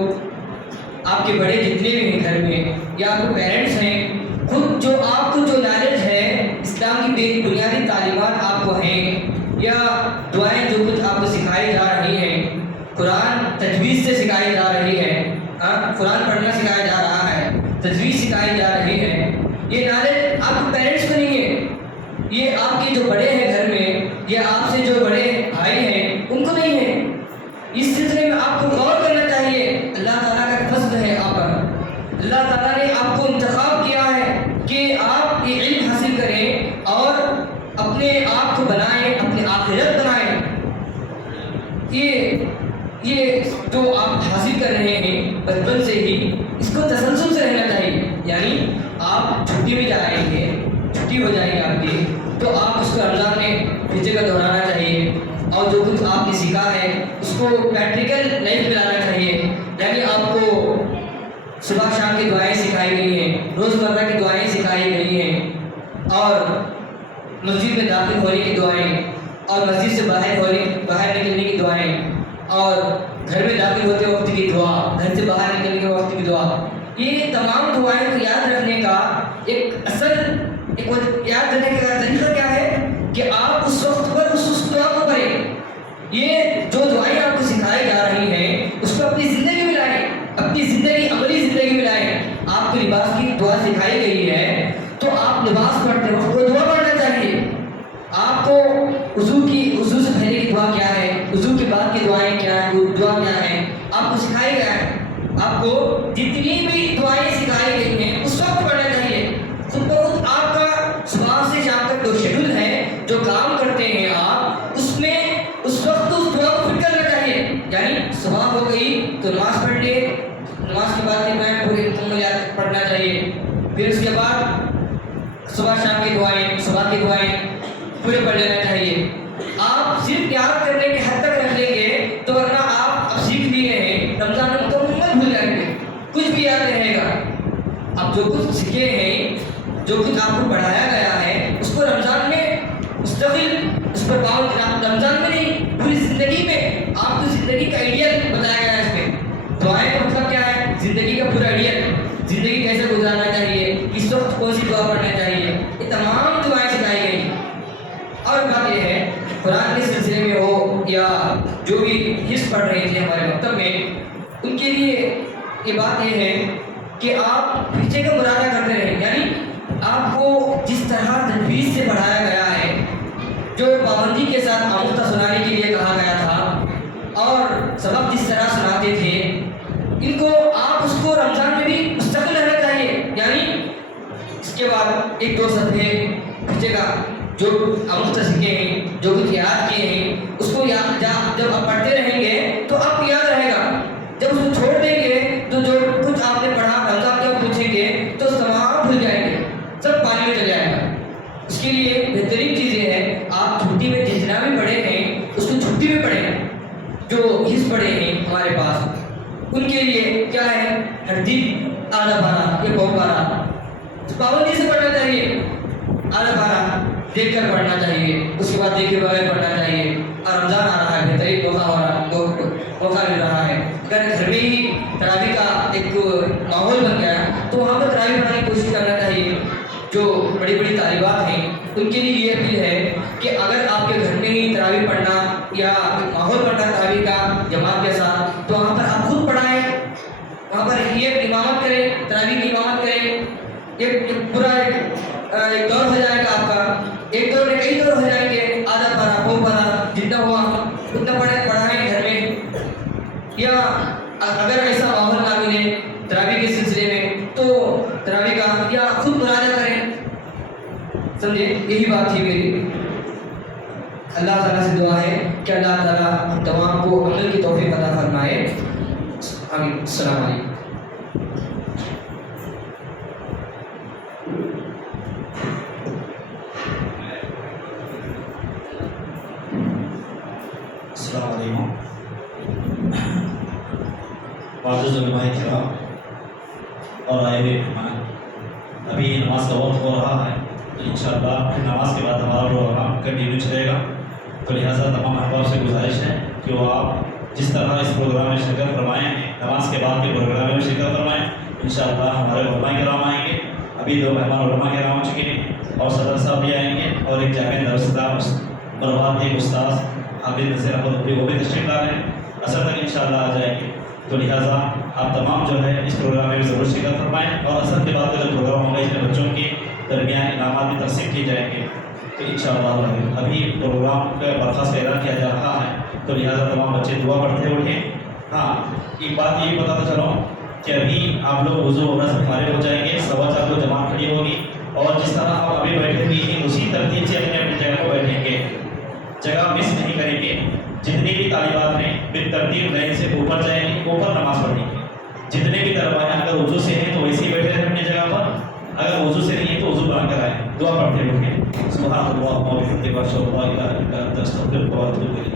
आपके बड़े जितने भी हैं घर में या आपके पेरेंट्स हैं, खुद जो आपको जो नॉलेज है इस्लाम की बुनियादी तालीमात आपको हैं या दुआएं जो कुछ आपको सिखाई जा रही हैं, कुरान तजवीज़ से सिखाई जा रही है, कुरान पढ़ना सिखाया जा रहा है, तजवीज़ सिखाई जा रही है, ये नॉलेज आपके पेरेंट्स को नहीं है, ये आपके जो बड़े हैं घर में या आपसे जो बड़े भाई हैं उनको नहीं है। इस सिलसिले में आपको गौर करना चाहिए। अल्लाह ताला का फज़्ल है आप पर, अल्लाह ताला ने आपको इंतख़ाब किया है कि आप ये इल्म हासिल करें और अपने आप को बनाएं, अपनी आखिरत बनाएं। ये जो आप हासिल कर रहे हैं बचपन से ही, इसको तसल्सल से रहना चाहिए। यानी आप छुट्टी में जाएंगे, छुट्टी हो जाएगी आपकी, तो आप उसको रमज़ान में फिर जगह दोहराना चाहिए और जो कुछ आपने सीखा है उसको प्रैक्टिकल लाइफ में लाना चाहिए। यानी आपको सुबह शाम की दुआएं सिखाई गई हैं, रोज़मर्रा की दुआएं सिखाई गई हैं और मस्जिद में दाखिल होने की दुआएं और मस्जिद से बाहर निकलने की दुआएं और घर में दाखिल होते वक्त की दुआ, घर से बाहर निकलने के वक्त की दुआ, ये तमाम दुआएं को याद रखने का एक याद रखने का तरीका क्या है कि आप उस वक्त पर उस दुआ को करें। ये जो दुआएं आपको सिखाई जा रही हैं उसको अपनी ज़िंदगी में लाएं, अपनी ज़िंदगी अमली ज़िंदगी में लाएं। आपको लिबास की दुआ सिखाई गई है तो आप लिबास पढ़ते वक्त वो दुआ पढ़ना चाहिए। आपको वज़ू से पहले की दुआ क्या है, वज़ू के बाद की दुआएं क्या है, दुआ क्या है, आपको सिखाया गया है। आपको जितनी भी दुआएं सिखाई गई हैं उस वक्त पढ़ना चाहिए। तो आपका सुबह से शाम तक जो शेड्यूल है, जो काम करते हैं तो नमाज पढ़ लिए, नमाज के बाद की दुआएं पूरी मुकम्मल पढ़ना चाहिए। फिर उसके बाद सुबह शाम की दुआएं, सुबह की दुआएं पूरे पढ़ लेना चाहिए। आप सिर्फ याद करने के हद तक रख लेंगे तो वरना आप अब सीख लिए हैं, रमजान में मुकम्मल भूल जाएंगे, कुछ भी याद नहीं रहेगा। आप जो कुछ सीखे हैं, जो कुछ आपको पढ़ाया गया है, उसको रमजान में मुस्तकिल उस पर पाबंद, रमजान में नहीं पूरी जिंदगी में आपको जिंदगी का आइडियल बताया गया है इसमें। दुआएं का मतलब क्या है? जिंदगी का पूरा आइडियल, जिंदगी कैसे गुजारना चाहिए, किस वक्त कौन सी दुआ पढ़ना चाहिए, ये तमाम दुआएं सिखाई गई। और बात यह है, कुरान के सिलसिले में हो या जो भी हिस्स पढ़ रहे थे हमारे मकतब में, उनके लिए ये बात यह है कि आप पीछे का मुरादा करते रहें। यानी आपको जिस तरह तजवीज़ से पढ़ाया गया है, जो पाबंदी के साथ आमुख्ता सुनाने के लिए कहा गया था और सबक जिस तरह सुनाते थे, इनको आप उसको रमज़ान में भी मुस्तकिल रहना चाहिए। यानी इसके बाद एक दो सफ़े पीछे का जो आमुख्ता सीखे हैं, जो कुछ याद किए हैं, उसको याद जब आप पढ़ते रहेंगे तो आपको याद रहेगा। जब उसको छोड़ देंगे तो जो कुछ आपने पढ़ा रमज़ान जब पूछेंगे तो तमाम भूल जाएंगे, सब पानी में चल जाएगा। इसके लिए बेहतरीन चीज़ ये है, आप छुट्टी में जितना भी पढ़े हैं उसको छुट्टी में पढ़ें। जो हिस्स पढ़े हैं हमारे पास, उनके लिए क्या है, हर दिन आधा पारा या बहुत पारा पाबंदी से पढ़ना चाहिए। आधा पारा देख कर पढ़ना चाहिए, उसके बाद देखे बगैर पढ़ना चाहिए। और रमज़ान आ रहा है, बेहतरीन मौका मिल रहा है। अगर घर में ही तरावी का एक माहौल बन गया तो वहाँ पर तरावी पढ़ने की कोशिश करना चाहिए। जो बड़ी बड़ी तालिबात हैं उनके लिए ये अपील है कि अगर आपके घर में ही तरावी पढ़ना या माहौल बनना तरावी का जमात के साथ, तो वहाँ पर आप खुद पढ़ाएं, वहाँ पर ये इमामत करें, तरावी की इमामत करें। एक पूरा एक दौर हो जाएगा आपका, एक दौर में कई दौर हो जाएंगे, आधा पारा वो पारा जितना हुआ उतना पढ़ाएं घर में। या अगर ऐसा माहौल ना मिले तरावी के सिलसिले में तो तरावी का या खुद मुराजा करें, समझे। यही बात थी मेरी। अल्लाह ताला से दुआ है कि अल्लाह ताला हम तमाम को अमल की तौफीक अता फरमाए। आमीन। अस्सलाम वालेकुम। और आए हुए मेहमान, अभी नमाज का वक्त हो रहा है तो इंशाअल्लाह नमाज के बाद हमारा प्रोग्राम कंटिन्यू चलेगा। तो लिहाजा तमाम अहबाब से गुजारिश है कि वो आप जिस तरह इस प्रोग्राम में शिरकत फरमाएँ, नमाज के बाद के प्रोग्राम में भी शिरकत फरमाएँ। इंशाअल्लाह हमारे उलमा किराम आएंगे, अभी 2 मेहमान उलमा किराम हो चुके हैं और सदर साहब भी आएंगे और एक जामिया दरस्ता बर्बाद एक उस्ताद हाफिज़ नज़ीर अहमद वो भी तशरीफ़ ला रहे हैं, असर तक इंशाअल्लाह आ जाएंगे। तो लिहाजा आप तमाम जो है इस प्रोग्राम में भी ज़रूर शिरकत फरमाएँ और असर के बाद का जो प्रोग्राम होगा इसमें बच्चों के दरमियान इनामात भी तकसीम किए जाएंगे। तो इंशाअल्लाह अभी प्रोग्राम का बर्खास्त ऐलान किया जा रहा है, तो लिहाजा तमाम बच्चे दुआ पढ़ते उठें। हाँ, एक बात ये बताता चलो कि अभी आप लोग वज़ू होने से फारिग हो जाएंगे, 4:15 को जमात खड़ी होगी और जिस तरह आप अभी बैठे हुए हैं उसी तरतीब से अपने अपनी जगह पर बैठेंगे, जगह मिस नहीं करेंगे। जितनी भी तालिबात हैं बिन तरतीब लाइन से ऊपर जाएंगे, ऊपर नमाज पढ़ेंगे। जितने भी तलबा हैं अगर वज़ू से हैं तो वैसे ही बैठे रहें अपनी जगह पर, अगर वज़ू से नहीं है तो वज़ू बना कर आए, दुआ पढ़ते हुए। सुभान अल्लाह व बिहम्दिही व अशहदु अन ला इलाहा इल्ला अंता अस्तगफिरुका व अतूबु इलैक।